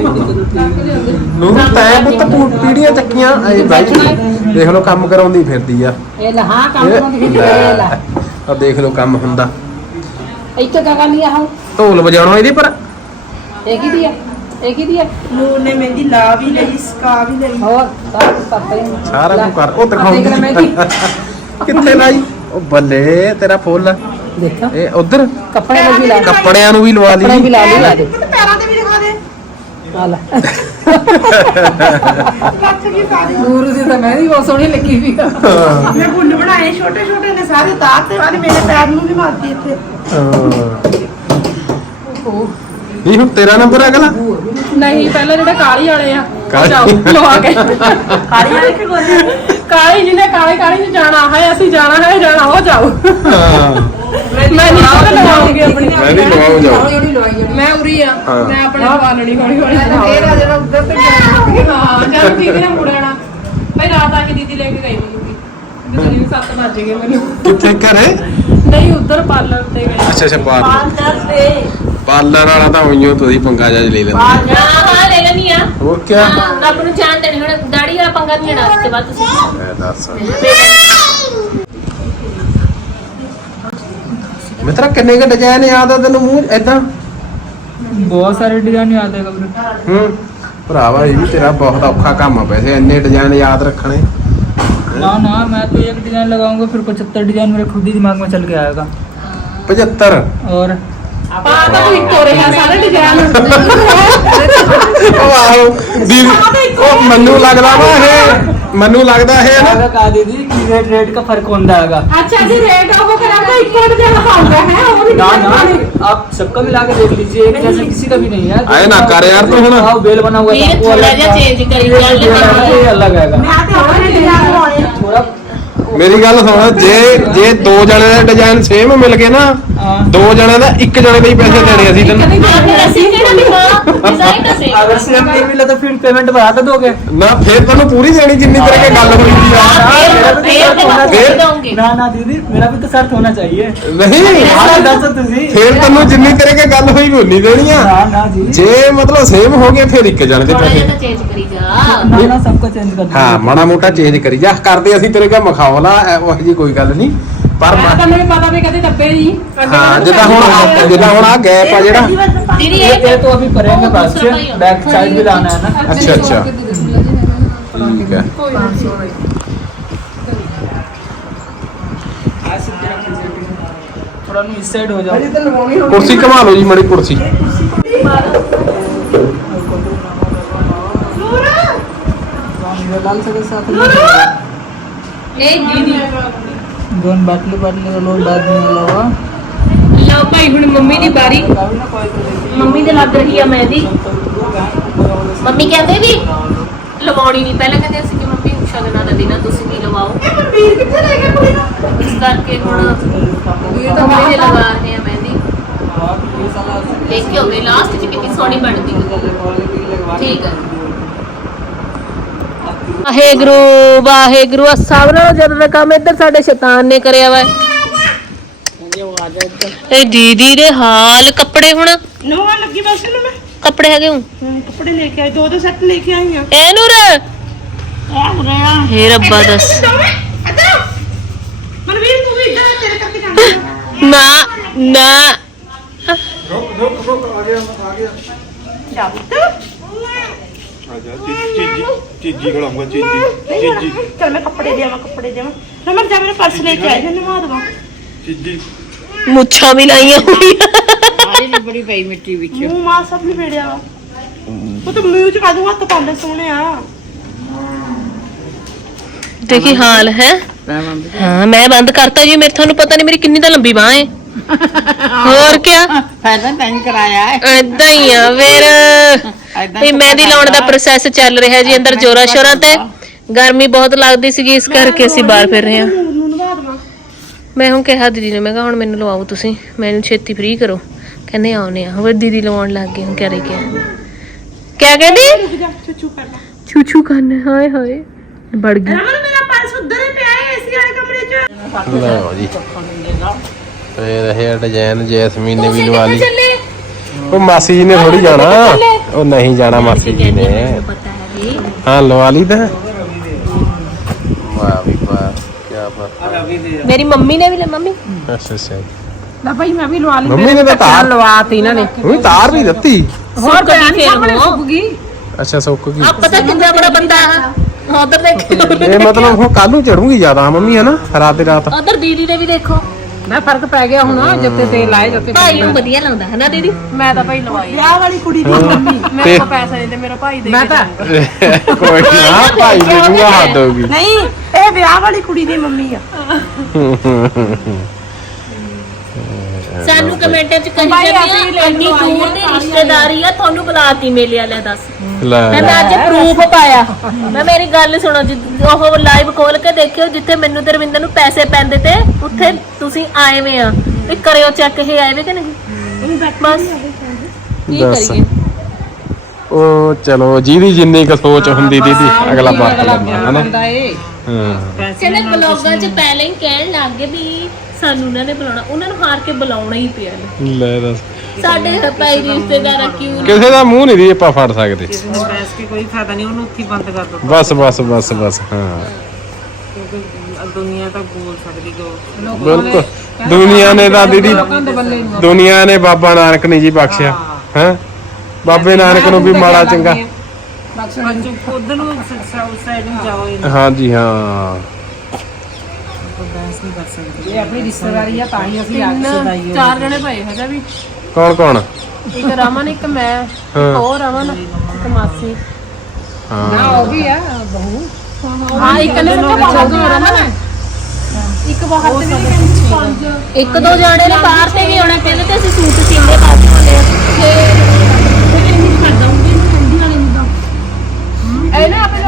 ਨੂੰ ਤੈਂ ਪੁੱਤ ਪੂ- ਪੀੜੀਆਂ ਚੱਕੀਆਂ ਐ ਬਾਈ। ਦੇਖ ਲਓ ਕੰਮ ਕਰਾਉਂਦੀ ਫਿਰਦੀ ਆ। ਇਹ ਲਹਾ ਕੰਮ ਇਹ ਨੂੰ ਦਿਖੀ ਇਹ ਲਾ। ਆ ਦੇਖ ਲਓ ਕੰਮ ਹੁੰਦਾ। ਇੱਥੇ ਕਾ ਕਰਨੀ ਆ ਢੋਲ ਵਜਾਉਣਾ ਇਹਦੇ ਪਰ? ਇਹ ਕੀ ਦੀ ਆ? ਇਹ ਕੀ ਦੀ ਆ? ਨੂਰ ਨੇ ਮਹਿੰਦੀ ਲਾ ਵੀ ਲਈ ਸਕਾ ਵੀ ਲਈ। ਹੋਰ ਸਾਰਾ ਕੁਝ ਕਰਤਾ ਹੀ ਸਾਰਾ ਕੁਝ ਕਰ ਉਹ। ਦਿਖਾਉਂਦੀ। ਕਿੱਥੇ ਲਾਈ? ਉਹ ਬੱਲੇ ਤੇਰਾ ਫੁੱਲ। ਦੇਖੋ ਇਹ ਉਧਰ? ਕੱਪੜੇ ਨੂੰ ਵੀ ਲਾ ਕੱਪੜਿਆਂ ਨੂੰ ਵੀ ਲਵਾ ਕੱਪੜੇ ਵੀ ਲਈ ਲਾ ਲਈ। ਲਾ ਦੇ ਪੈਰਾਂ ਤੇ ਵੀ ਦਿਖਾ ਦੇ। ਆ ਲੈ। ਕੱਚ ਕੀ ਪਾ ਦੇ। ਨੂਰ ਦੀ ਤਾਂ ਮਹਿੰਦੀ ਬਹੁਤ ਸੋਹਣੀ ਲੱਗੀ ਵੀ ਆ। ਹਾਂ। ਮੈਂ ਬੁੱਲ ਬਣਾਏ ਛੋਟੇ ਛੋਟੇ ਨੇ ਸਾਰੇ ਤਾਰ ਤੇ ਵਾਲੇ ਮੇਰੇ ਪੈਰ ਨੂੰ ਵੀ ਮਾਰਦੀ ਇੱਥੇ। ਹਾਂ। ਨਹੀਂ ਹੁਣ ਤੇਰਾ ਨੰਬਰ ਹੈ ਅਗਲਾ ਨਹੀਂ ਪਹਿਲਾਂ ਜਿਹੜੇ ਕਾਲੀ ਵਾਲੇ ਆ ਉਹ ਕਾਲੀ। ਜਾਓ ਲਵਾ ਕੇ। ਕਾਲੀ ਵਾਲੇ ਕਿ ਗੋਰੇ ਕਾਲੀ ਜਿਹਨੇ ਕਾਲੀ ਕਾਲੀ ਚ ਜਾਣਾ ਹੈ ਅਸੀਂ ਜਾਣਾ ਹੈ ਜਾਣਾ ਉਹ ਜਾਓ। ਹਾਂ। ਮੈਂ ਨਹੀਂ ਲਵਾਉਂਗੀ ਆਪਣੀ। ਮੈਂ ਵੀ ਲਵਾਉਂ ਜਾਓ ਜਿਹੜੀ ਲਵਾਈ ਜਾਣੀ। ਮੈਂ ਉਰੀ ਆ। ਹਾਂ। ਮੈਂ ਆਪਣੇ ਲਵਾ ਲੈਣੀ ਹੌਲੀ ਹੌਲੀ। ਫੇਰ ਆ ਜਿਹੜਾ ਉੱਧਰ ਤੇ ਹਾਂ ਚੱਲ ਠੀਕ ਹੈ ਮੁੜ ਆਣਾ। ਭਾਈ ਰਾਤ ਆ ਕੇ ਦੀਦੀ ਲੈ ਕੇ ਗਈ ਮੈਨੂੰ ਵੀ ਜਦੋਂ 7 ਵਜ ਗਏ ਮੈਨੂੰ। ਕਿੱਥੇ ਘਰੇ? ਨਹੀਂ ਉਧਰ ਪਾਰਲਰ ਤੇ ਗਏ। ਅੱਛਾ ਅੱਛਾ ਪਾਰਲਰ। ਪਾਰਲਰ ਵਾਲਾ ਤਾਂ ਉਈਓ ਤੁਸੀਂ ਪੰਗਾ ਜਾ ਲੈ ਲੈਂਦੇ। ਹਾਂ ਹਾਂ ਲੈ ਲੈਣੀ ਆ। ਹੋਰ ਕੀ ਹਾਂ ਰੱਬ ਨੂੰ ਜਾਣ ਦੇਣੀ ਹੁਣ ਦਾੜੀ ਵਾਲਾ ਪੰਗਾ ਨਹੀਂ ਲੈਣਾ ਉਸ ਤੋਂ ਬਾਅਦ ਤੁਸੀਂ। ਮੈਂ ਦੱਸ। ਮਿੱਤਰਾ ਕਿੰਨੇ ਕ ਡਿਜ਼ਾਈਨ ਯਾਦ ਆ ਤੈਨੂੰ ਮੂੰਹ ਐਦਾਂ बहुत सारे डिजाइन याद है कब्र ਹੂੰ ਭਰਾਵਾ ਇਹ ਵੀ ਤੇਰਾ ਬਹੁਤ ਔਖਾ ਕੰਮ ਆ ਵੈਸੇ ਇੰਨੇ ਡਿਜ਼ਾਈਨ ਯਾਦ ਰੱਖਣੇ ना ना मैं तो एक डिजाइन लगाऊंगा फिर पचहत्तर डिजाइन मेरे खुद ही दिमाग में चल के आएगा 75 और ਪਾ ਤਾਂ ਤੂੰ ਇੱਕੋ ਰਿਹਾ ਸਾਰੇ ਡਿਜ਼ਾਈਨ ਉਹ ਆਹੋ ਦੀਦੀ ਉਹ ਮੈਨੂੰ ਲੱਗਦਾ ਵਾ ਇਹ ਮੈਨੂੰ ਲੱਗਦਾ ਇਹ ਨਾ कहा दीदी कि रेट रेट का फर्क होता है ਅੱਛਾ ਜੀ ਰੇਟ ਉਹ ਕਰਾਂਗਾ ਇੱਕੋ ਡਿਜ਼ਾਈਨ ਖਾਊਗਾ ਹੈ ਉਹ ਨਹੀਂ ना ना आप सबका मिला के देख लीजिए एक जैसे किसी का भी नहीं है आए ना कर यार तू हुन। हाँ, बेल बना हुआ ਵੀਰ था, वो ਥੋੜਾ अलग ਜਿਹਾ था। ਚੇਂਜ ਕਰੀ ये ਚੱਲ जो है, ये अलग आएगा ਮੈਂ ਤੇ ਆਪਣੇ ਡਿਜ਼ਾਈਨ ਲਵਾਉਣੇ ਆ। थोड़ा ਮੇਰੀ ਗੱਲ ਸੁਣ ਜੇ ਜੇ ਦੋ ਜਣੇ ਦੇ ਡਿਜ਼ਾਈਨ ਸੇਮ ਮਿਲ ਗਏ ਨਾ हाँ, ਦੋ ਜਣੇ ਦਾ ਇੱਕ ਜਣੇ ਦੇ ਹੀ ਪੈਸੇ ਦੇਣੇ ਅਸੀਂ ਤੈਨੂੰ ਹਾਂ ਫਿਰ ਅਸੀਂ ਕਿਹੜਾ ਵੀ ਹਾਂ ਡਿਜ਼ਾਈਨ ਤਾਂ ਸੇਮ अगर सेम नहीं मिला तो फिर पेमेंट बढ़ा के दोगे ਨਾ ਫੇਰ ਤੈਨੂੰ ਪੂਰੀ ਦੇਣੀ ਜਿੰਨੀ ਤੇਰੇ ਕੇ ਗੱਲ ਹੋਈ ਸੀ ਆ ਫੇਰ ਤੇ ਮੈਂ ਫੇਰ? ਪੂਰੀ ਦਊਂਗੀ ना ना दीदी मेरा भी तो शर्त होना चाहिए ਨਹੀਂ हाँ दस तुझी ਫੇਰ ਤੈਨੂੰ ਜਿੰਨੀ ਤੇਰੇ ਕੇ ਗੱਲ ਹੋਈ ਵੀ ਉਨੀ ਦੇਣੀ ਆ ना ना जी ਜੇ ਮਤਲਬ ਸੇਮ ਹੋ ਗਏ ਫਿਰ ਇੱਕ ਜਣੇ ਦੇ ਥੋੜਾ ਪੈਸੇ ਜਿਹਾ ਤਾਂ ਚੇਂਜ ਕਰੀ ਜਾ ना ना सबको चेंज कर ਹਾਂ ਮਾੜਾ ਮੋਟਾ ਚੇਂਜ ਕਰੀ ਜਾ ਕਰਦੇ ਅਸੀਂ ਤੇਰੇ ਕੇ ਮਖੌਲਾ ਉਹ ਜੀ ਕੋਈ ਗੱਲ ਨਹੀਂ ਪਰ ਮੈਂ ਮ- ਤਾਂ ਮੈਨੂੰ ਪਤਾ ਵੀ ਕਦੇ ਡੱਬੇ ਜੀ ਹਾਂ ਜਿੱਦਾਂ ਹੁਣ ਜਿੱਦਾਂ ਹੁਣ ਆ ਗੈਪ ਆ ਜਿਹੜਾ ਦੀਦੀ ये ਇਹ ये तो अभी करेंगे बाद से बैक साइड भी लाना है ना ਅੱਛਾ ਅੱਛਾ ਠੀਕ ਹੈ थोड़ा इस साइड हो जाओ ਕੁਰਸੀ ਘਮਾ ਲਓ ਜੀ ਮੜੀ ਕੁਰਸੀ लाल से साथ ਇਹ ਦੀਦੀ दोन बाटली बाटली का लोड बाद में लगा ਲਓ ਭਾਈ ਹੁਣ ਮੰਮੀ ਦੀ ਬਾਰੀ ਮੰਮੀ ਦੇ ਲੱਗ ਰਹੀ ਆ ਮਹਿੰਦੀ ਮੰਮੀ ਕਹਿੰਦੇ ਵੀ ਲਵਾਉਣੀ ਨਹੀਂ ਪਹਿਲਾਂ ਕਹਿੰਦੇ ਅਸੀਂ ਕਿ ਮੰਮੀ ਸ਼ਗਨਾਂ ਦਾ ਦਿਨ ਆ ਤੁਸੀਂ ਵੀ ਲਵਾਓ ਵੀਰ ਕਿੱਥੇ ਰਹਿ ਗਿਆ ਕੁੜੀ ਨੂੰ ਇਸ ਕਰਕੇ ਹੁਣ ਵੀਰ ਤਾਂ ਮੰਮੀ ਦੇ ਲਗਾ ਰਹੇ ਆ ਮਹਿੰਦੀ ਦੇਖਿਓ ਵੀ ਲਾਸਟ ਚ ਕਿੰਨੀ ਸੋਹਣੀ ਬਣਦੀ ਹੈ। ਠੀਕ ਹੈ ਵਾਹਿਗੁਰੂ ਵਾਹਿਗੁਰੂ ਆਹ ਸਭ ਨਾਲੋਂ ਜ਼ਿਆਦਾ ਕੰਮ ਇੱਧਰ ਸਾਡੇ ਸ਼ੈਤਾਨ ਨੇ ਕਰਿਆ ਵਾ। ਇਹ ਦੀਦੀ ਦੇ ਹਾਲ ਕੱਪੜੇ ਹੁਣ। ਨਵਾਂ ਲੱਗੀ ਬਸ ਨੂੰ ਮੈਂ। ਕੱਪੜੇ ਹੈਗੇ ਹੂੰ ਹਮ, ਕੱਪੜੇ ਲੈ ਕੇ ਆਈ ਦੋ ਦੋ ਸੈੱਟ ਲੈ ਕੇ ਆਈ ਆ। ਐ ਨੂਰ। ਆ ਰਿਹਾ ਹੇ ਰੱਬਾ ਦੱਸ। ਮਨਵੀਰ ਤੂੰ ਵੀ ਇੱਧਰ ਤੇਰੇ ਕਰਕੇ ਜਾਂਦੀ ਆ ਨਾ ਨਾ ਜਾ ਪੁੱਤ ਚੀਜੀ ਖੜਾਉਂਗਾ ਚੀਜੀ ਚੀਜੀ। ਚਲ ਮੈਂ ਕੱਪੜੇ ਦੇਵਾਂ ਕੱਪੜੇ ਦੇਵਾਂ ਨਮਰ ਜਾ ਮੇਰਾ ਪਰਸ ਲੈ ਕੇ ਆਈ ਜਨ ਨਵਾ ਦਵਾ। ਚੀਜੀ। ਮੁੱਛਾਂ ਵੀ ਲਾਈਆਂ ਹੋਈਆਂ। ਸਾਰੀ ਬੜੀ ਪਈ ਮਿੱਟੀ ਵਿੱਚ। ਮੂੰਹ ਮਾਂ ਸਭ ਨਹੀਂ ਫੇੜਿਆ। ਵਾ ਉਹ ਤਾਂ ਮੂੰਹ ਚ ਕਾਦੂ ਹੱਥ ਪਾਉਂਦੇ ਸੋਹਣੇ ਆ। ਦੇਖੀ ਹਾਲ ਹੈ। ਹਾਂ ਮੈਂ ਬੰਦ ਕਰਤਾ ਜੀ ਮੇਰੇ ਤੁਹਾਨੂੰ ਪਤਾ ਨਹੀਂ ਮੇਰੀ ਕਿੰਨੀ ਤਾਂ ਲੰਬੀ ਬਾਹ ਹੈ ਹੋਰ ਕੀ ਫਾਇਦਾ ਨਹੀਂ ਕਰਾਇਆ ਹੈ। ਏਦਾਂ ਹੀ ਆ ਫਿਰ ਵੀ ਮਹਿੰਦੀ ਲਾਉਣ ਦਾ ਪ੍ਰੋਸੈਸ ਚੱਲ ਰਿਹਾ ਜੀ ਅੰਦਰ ਜੋਰਾ ਸ਼ੋਰਾਂ ਤੇ ਗਰਮੀ ਬਹੁਤ ਲੱਗਦੀ ਸੀਗੀ ਇਸ ਕਰਕੇ ਅਸੀਂ ਬਾਹਰ ਫਿਰ ਰਹੇ ਹਾਂ। ਮੈਂ ਹੁਣ ਕਿਹਾ ਦੀਦੀ ਨੂੰ ਮੈਂ ਕਿਹਾ ਹੁਣ ਮੈਨੂੰ ਲਵਾਓ ਤੁਸੀਂ ਮੈਨੂੰ ਛੇਤੀ ਫ੍ਰੀ ਕਰੋ। ਕਹਿੰਦੇ ਆਉਨੇ ਆ ਹੋਰ ਦੀਦੀ ਲਵਾਉਣ ਲੱਗ ਗਏ ਹੁਣ ਕਿਆ? ਰਹਿ ਗਿਆ ਕਿਆ ਕਹਿੰਦੀ? ਰੁਕ ਜਾ ਚੁੱਚੂ ਕਰ ਲਾ। ਛੂ ਛੂ ਕਰਨਾ ਹਾਏ ਹਾਏ ਬੜ ਗਈ। ਰਮਨ ਮੇਰਾ ਪਰਸ ਉੱਧਰ ਹੀ ਪਿਆ ਹੈ ਏਸੀ ਵਾਲੇ ਕਮਰੇ 'ਚ। ਲਓ ਜੀ। ਫੇਰ ਇਹ ਡਿਜ਼ਾਈਨ ਜੈਸਮੀਨ ਨੇ ਵੀ ਲਵਾ ਲਈ। ਉਹ ਮਾਸੀ ਜੀ ਨੇ ਥੋੜੀ ਜਾਣਾ। ਉਹ ਨਹੀਂ ਜਾਣਾ ਮਾਸੀ ਜੀ ਨੇ। ਹੈ ਹਾਂ ਲਵਾ ਲਈ ਤਾਂ। ਵਾਹ ਵੀ ਵਾਹ ਕੀ ਬਾਤ ਮੇਰੀ ਮੰਮੀ ਨੇ ਵੀ ਲੈ ਮੰਮੀ? ਅੱਛਾ ਅੱਛਾ। ਲੈ ਭਾਈ ਮੈਂ ਵੀ ਲਵਾ ਲਈ। ਮੰਮੀ ਨੇ ਤਾਂ ਤਾਰ ਲਵਾਤੀ ਇਹਨਾਂ ਨੇ। ਉਹ ਤਾਰ ਨਹੀਂ ਦਿੱਤੀ। ਹੋਰ ਸਾਹਮਣੇ ਉਹ। ਸੁੱਕ ਗਈ। ਅੱਛਾ ਸੁੱਕ ਗਈ। ਆ ਪਤਾ ਕਿੰਨਾ ਬੜਾ ਬੰਦਾ ਆ ਉਧਰ ਦੇਖ। ਇਹ ਮਤਲਬ ਹੁਣ ਕੱਲ ਨੂੰ ਚੜੂਗੀ ਜ਼ਿਆਦਾ ਮੰਮੀ ਹੈ ਨਾ? ਰਾਤ ਦੇ ਰਾਤ। ਉਧਰ ਦੀਦੀ ਦੇ ਵੀ ਦੇਖੋ। ਮੈਂ ਫ਼ਰਕ ਪੈ ਗਿਆ ਹੁਣ ਜਿੱਤੇ ਤੇਲ ਲਾਏ ਜਿੱਤੇ ਭਾਈ ਨੂੰ ਵਧੀਆ ਲਾਉਂਦਾ ਹੈ ਨਾ ਦੀਦੀ? ਮੈਂ ਤਾਂ ਭਾਈ ਲਵਾਈ। ਵਿਆਹ ਵਾਲੀ ਕੁੜੀ ਦੀ ਮੰਮੀ। ਮੇਰੇ ਕੋਲ ਪੈਸਾ ਨਹੀਂ ਤੇ ਮੇਰਾ ਭਾਈ ਦੇ ਮੈਂ ਤਾਂ ਕੋਈ ਨਾ ਭਾਈ ਦੇ ਦੂੰਗਾ ਹੱਦ ਹੋਗੀ ਨਹੀਂ ਇਹ ਵਿਆਹ ਵਾਲੀ ਕੁੜੀ ਦੀ ਮੰਮੀ ਆ। ਸਾਨੂੰ ਕਮੈਂਟਾਂ ਚ ਕਹੀ ਜਾਂਦੇ ਆ ਇੰਨੀ ਦੂਰ ਦੀ ਤਾਂ ਰਿਸ਼ਤੇਦਾਰੀ ਆ ਤੁਹਾਨੂੰ ਬੁਲਾਤੀ ਮੇਲੇ ਵਾਲਿਆਂ ਦੱਸ ਮੈਂ ਮੈਂ ਅੱਜ ਪ੍ਰੂਫ ਪਾਇਆ। ਮੈਂ ਮੇਰੀ ਗੱਲ ਸੁਣੋ ਜਿ- ਉਹ ਲਾਈਵ ਖੋਲ ਕੇ ਦੇਖਿਓ ਜਿੱਥੇ ਮੈਨੂੰ ਤੇ ਰਵਿੰਦਰ ਨੂੰ ਪੈਸੇ ਪੈਂਦੇ ਤੇ ਉੱਥੇ ਤੁਸੀਂ ਆਏ ਵੇ ਆ। ਵੀ ਕਰਿਓ ਚੈੱਕ ਇਹ ਆਏ ਵੇ ਕਿ ਨਹੀਂ? ਬਸ। ਕੀ ਦੱਸ। ਕਰੀਏ? ਉਹ ਚਲੋ ਜਿਹਦੀ ਜਿੰਨੀ ਕੁ ਸੋਚ ਹੁੰਦੀ ਦੀਦੀ ਅਗਲਾ ਵਰਤ ਲੈਂਦਾ ਹਨਾ? ਹਾਂ। ਕਹਿੰਦੇ ਬਲੌਗਾਂ 'ਚ ਪਹਿਲਾਂ ਹੀ ਕਹਿਣ ਲੱਗ ਗਏ ਵੀ ਸਾਨੂੰ ਉਹਨਾਂ ਨੇ ਬੁਲਾਉਣਾ ਉਹਨਾਂ ਨੂੰ ਹਾਰ ਕੇ ਬੁਲਾਉਣਾ ਹੀ ਪਿਆ ਨੇ। ਲੈ ਦੱਸ। ਸਾਡੇ ਭਾਈ ਰਿਸ਼ਤੇਦਾਰ ਕਿਉਂ ਕਿਸੇ ਦਾ ਮੂੰਹ ਨਹੀਂ ਦੀ ਆਪਾਂ ਫੜ ਸਕਦੇ। ਬੈਸ ਕੇ ਕੋਈ ਫਾਇਦਾ ਨਹੀਂ ਉਹਨੂੰ ਉੱਥੇ ਬੰਦ ਕਰ ਦੋ ਬਸ ਬਸ ਬਸ ਬਸ ਹਾਂ। ਦੁਨੀਆ ਤਾਂ ਬੋਲ ਸਕਦੀ ਗੋ ਬਿਲਕੁਲ। ਦੁਨੀਆ ਨੇ ਤਾਂ ਦੀਦੀ ਨੂੰ ਦੁਨੀਆ ਨੇ ਬਾਬਾ ਨਾਨਕ ਨਹੀਂ ਜੀ ਬਖਸ਼ਿਆ ਹੈ। ਬਾਬੇ ਨਾਨਕ ਨੂੰ ਵੀ ਮਾੜਾ ਚੰਗਾ। ਬੱਚੇ ਖੁਦ ਨੂੰ ਸਾਈਡ ਨੂੰ ਜਾਓ ਇਹ ਹਾਂਜੀ ਹਾਂ। ਬੈਸ ਨਹੀਂ ਕਰ ਸਕਦੇ। ਇਹ ਆਪਣੀ ਰਿਸ਼ਤੇਦਾਰੀ ਆ ਤਾਂ ਹੀ ਅਸੀਂ ਆ ਕੇ ਤਿੰਨ ਚਾਰ ਜਣੇ ਪਏ ਹਜੇ ਵੀ। ਕੌਣ ਕੌਣ? ਇੱਕ ਰਮਨ ਇੱਕ ਮੈਂ ਹਾਂ। ਹੋਰ ਰਮਨ ਇੱਕ ਮਾਸੀ। ਹਾਂ। ਉਹ ਵੀ ਆ ਬਹੂ। ਹਾਂ ਇੱਕ ਨੇ ਤਾਂ ਬਾਹਰ ਤੋਂ ਰਮਨ ਹੈ। ਇੱਕ ਬਾਹਰ ਤੇ ਵੀ ਕਹਿੰਦੀ ਪੰਜ। ਇੱਕ ਦੋ ਜਾਣੇ ਨੇ ਬਾਹਰ ਤੇ ਵੀ ਆਉਣਾ ਪਹਿਲਾਂ ਤੇ ਅਸੀਂ ਸੂਟ ਸੀਂਦੇ ਬਾਅਦ ਵਾਲੇ ਇਹ ਨਾ ਆਪੇ ਲੱਗਣਾ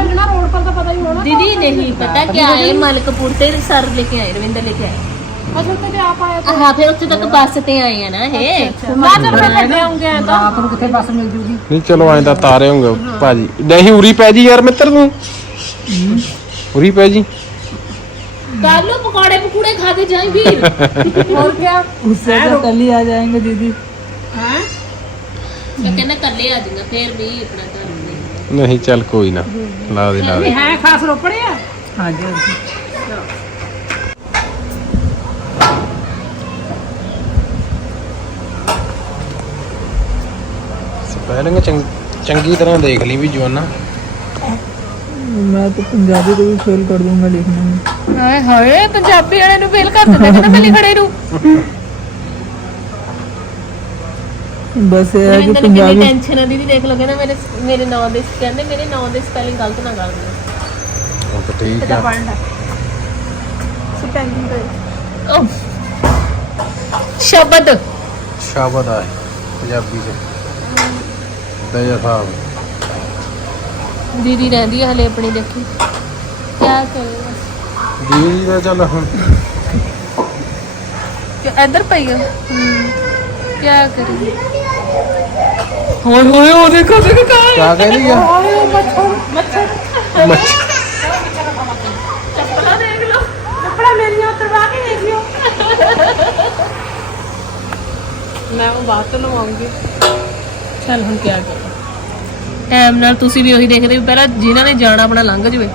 ਰੋਡ ਪਰ ਤਾਂ ਪਤਾ ਹੀ ਹੋਣਾ ਦੀਦੀ ਨਹੀਂ ਪਤਾ ਕੀ ਆਏ ਮਲਕਪੁਰ ਤੇ ਸਰ ਲੈ ਕੇ ਆਏ ਰਵਿੰਦਰ ਲੈ ਕੇ ਆਏ ਅਸਲ ਤੇ ਆਪ ਆਇਆ ਹਾਂ ਫਿਰ ਉੱਥੇ ਤੱਕ ਬੱਸ ਤੇ ਆਏ ਆ ਨਾ ਇਹ ਨਾ ਚਲ ਮੈਂ ਕੱਢੇ ਆਉਂਗੇ ਐਂ ਤਾਂ ਆਪ ਨੂੰ ਕਿੱਥੇ ਬੱਸ ਮਿਲ ਜੂਗੀ ਨਹੀਂ ਚਲੋ ਐਂ ਤਾਂ ਤਾਰੇ ਹੋਗੇ ਭਾਜੀ ਨਹੀਂ ਉਰੀ ਪੈ ਜੀ ਯਾਰ ਮਿੱਤਰ ਤੂੰ ਉਰੀ ਪੈ ਜੀ ਕੱਲ ਨੂੰ ਪਕੌੜੇ ਪਕੂੜੇ ਖਾ ਕੇ ਜਾਈ ਵੀਰ ਹੋਰ ਕੀ उससे तो कल ही आ जाएंगे दीदी ਮੈਂ ਕਹਿੰਦਾ ਕੱਲੇ ਆ ਜਾਊਗਾ ਫਿਰ ਵੀ ਆਪਣਾ ਘਰ ਦੇ ਨਹੀਂ ਚੱਲ ਕੋਈ ਨਾ। ਲਾ ਦੇ ਲਾ ਦੇ। ਹੈ ਖਾਸ ਰੋਪੜੇ ਆ? ਹਾਂਜੀ ਸਪੈਲਿੰਗ ਚੰਗੀ ਤਰ੍ਹਾਂ ਦੇਖ ਲਈ ਵੀ ਜਵਾਨਾ। ਮੈਂ ਤਾਂ ਪੰਜਾਬੀ ਤੋਂ ਵੀ ਫੇਲ ਕਰ ਦੂੰਗਾ ਲਿਖਣਾ। ਹਾਏ ਹਾਏ ਪੰਜਾਬੀ ਵਾਲੇ ਨੂੰ ਫੇਲ ਕਰ ਦਿੰਦਾ ਕਹਿੰਦਾ ਮੈਂ ਲਿਖਣੇ ਨੂੰ ਬਸ ਇਹ ਹੈ ਕਿ ਮੈਨੂੰ ਤਾਂ ਪੰਜਾਬੀ ਟੈਨਸ਼ਨ ਆ ਦੀਦੀ ਦੇਖ ਲਓ ਕਹਿੰਦਾ ਮੇਰੇ ਮੇਰੇ ਨਾਂ ਦੇ ਕਹਿੰਦੇ ਮੇਰੇ ਨਾਂ ਦੇ ਸਪੈਲਿੰਗ ਗਲਤ ਨਾ ਕਰ ਦਿਓ। ਉਹ ਤਾਂ ਠੀਕ ਆ। ਸਪੈਲਿੰਗ ਓਹ, ਸ਼ਬਦ। ਸ਼ਬਦ ਆ ਇਹ, ਪੰਜਾਬੀ ਚ ਦਇਆ ਸਾਹਿਬ ਦੀਦੀ ਰਹਿੰਦੀ ਹੈ ਹਲੇ ਆਪਣੀ ਦੇਖੀ। ਕਿਆ ਕਰੂੰ ਜੀ ਦਾ ਚੱਲ ਹੁਣ। ਕਿ ਇੱਧਰ ਪਈ ਆ? ਹੂੰ। ਕਿਆ ਕਰੀਏ होए होए ओ देखो देखो कहाँ ਕਿਆ ਕਹਿ ਰਹੀ ਆ ਮੱਛਰ ਚੱਪਲਾਂ ਦੇਖ ਲਓ ਚੱਪਲਾਂ ਮੇਰੀਆਂ ਉਤਰਵਾ ਕੇ ਦੇਖ ਲਿਓ ਮੈਂ ਉਹ ਬਾਅਦ ਤੋਂ ਲਵਾਉਂਗੀ ਚੱਲ ਹੁਣ ਕਿਆ ਕਰਾਂ ਟਾਈਮ ਨਾਲ ਤੁਸੀਂ ਵੀ ਉਹੀ ਦੇਖਦੇ ਵੀ ਪਹਿਲਾਂ ਜਿਨ੍ਹਾਂ ਨੇ ਜਾਣਾ ਆਪਣਾ ਲੰਘ ਜਵੇ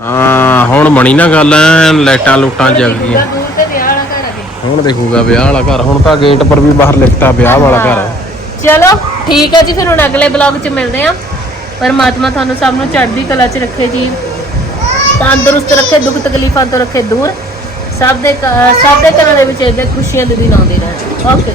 ਹਾਂ ਹੁਣ ਬਣੀ ਨਾ ਗੱਲ ਐਨ ਲਾਈਟਾਂ ਲੁੱਟਾਂ ਜਗ ਗਈਆਂ। ਦੂਰ ਤੇ ਵਿਆਹ ਵਾਲਾ ਘਰ ਆ ਹੁਣ ਦੇਖੂਗਾ ਵਿਆਹ ਵਾਲਾ ਘਰ ਹੁਣ ਤਾਂ ਗੇਟ ਪਰ ਵੀ ਬਾਹਰ ਲਿਖਤਾ ਵਿਆਹ ਵਾਲਾ ਘਰ ਚਲੋ ਠੀਕ ਹੈ ਜੀ ਫਿਰ ਹੁਣ ਅਗਲੇ ਬਲੌਗ 'ਚ ਮਿਲਦੇ ਆਂ। ਪਰਮਾਤਮਾ ਤੁਹਾਨੂੰ ਸਭ ਨੂੰ ਚੜ੍ਹਦੀ ਕਲਾ 'ਚ ਰੱਖੇ ਜੀ। ਤੰਦਰੁਸਤ ਰੱਖੇ ਦੁੱਖ ਤਕਲੀਫਾਂ ਤੋਂ ਰੱਖੇ ਦੂਰ। ਸਭ ਦੇ ਸਭ ਦੇ ਘਰਾਂ ਦੇ ਵਿੱਚ ਇਹਦੇ ਖੁਸ਼ੀਆਂ ਦੇ ਦਿਨ ਆਉਂਦੇ ਰਹਿਣ। ਓਕੇ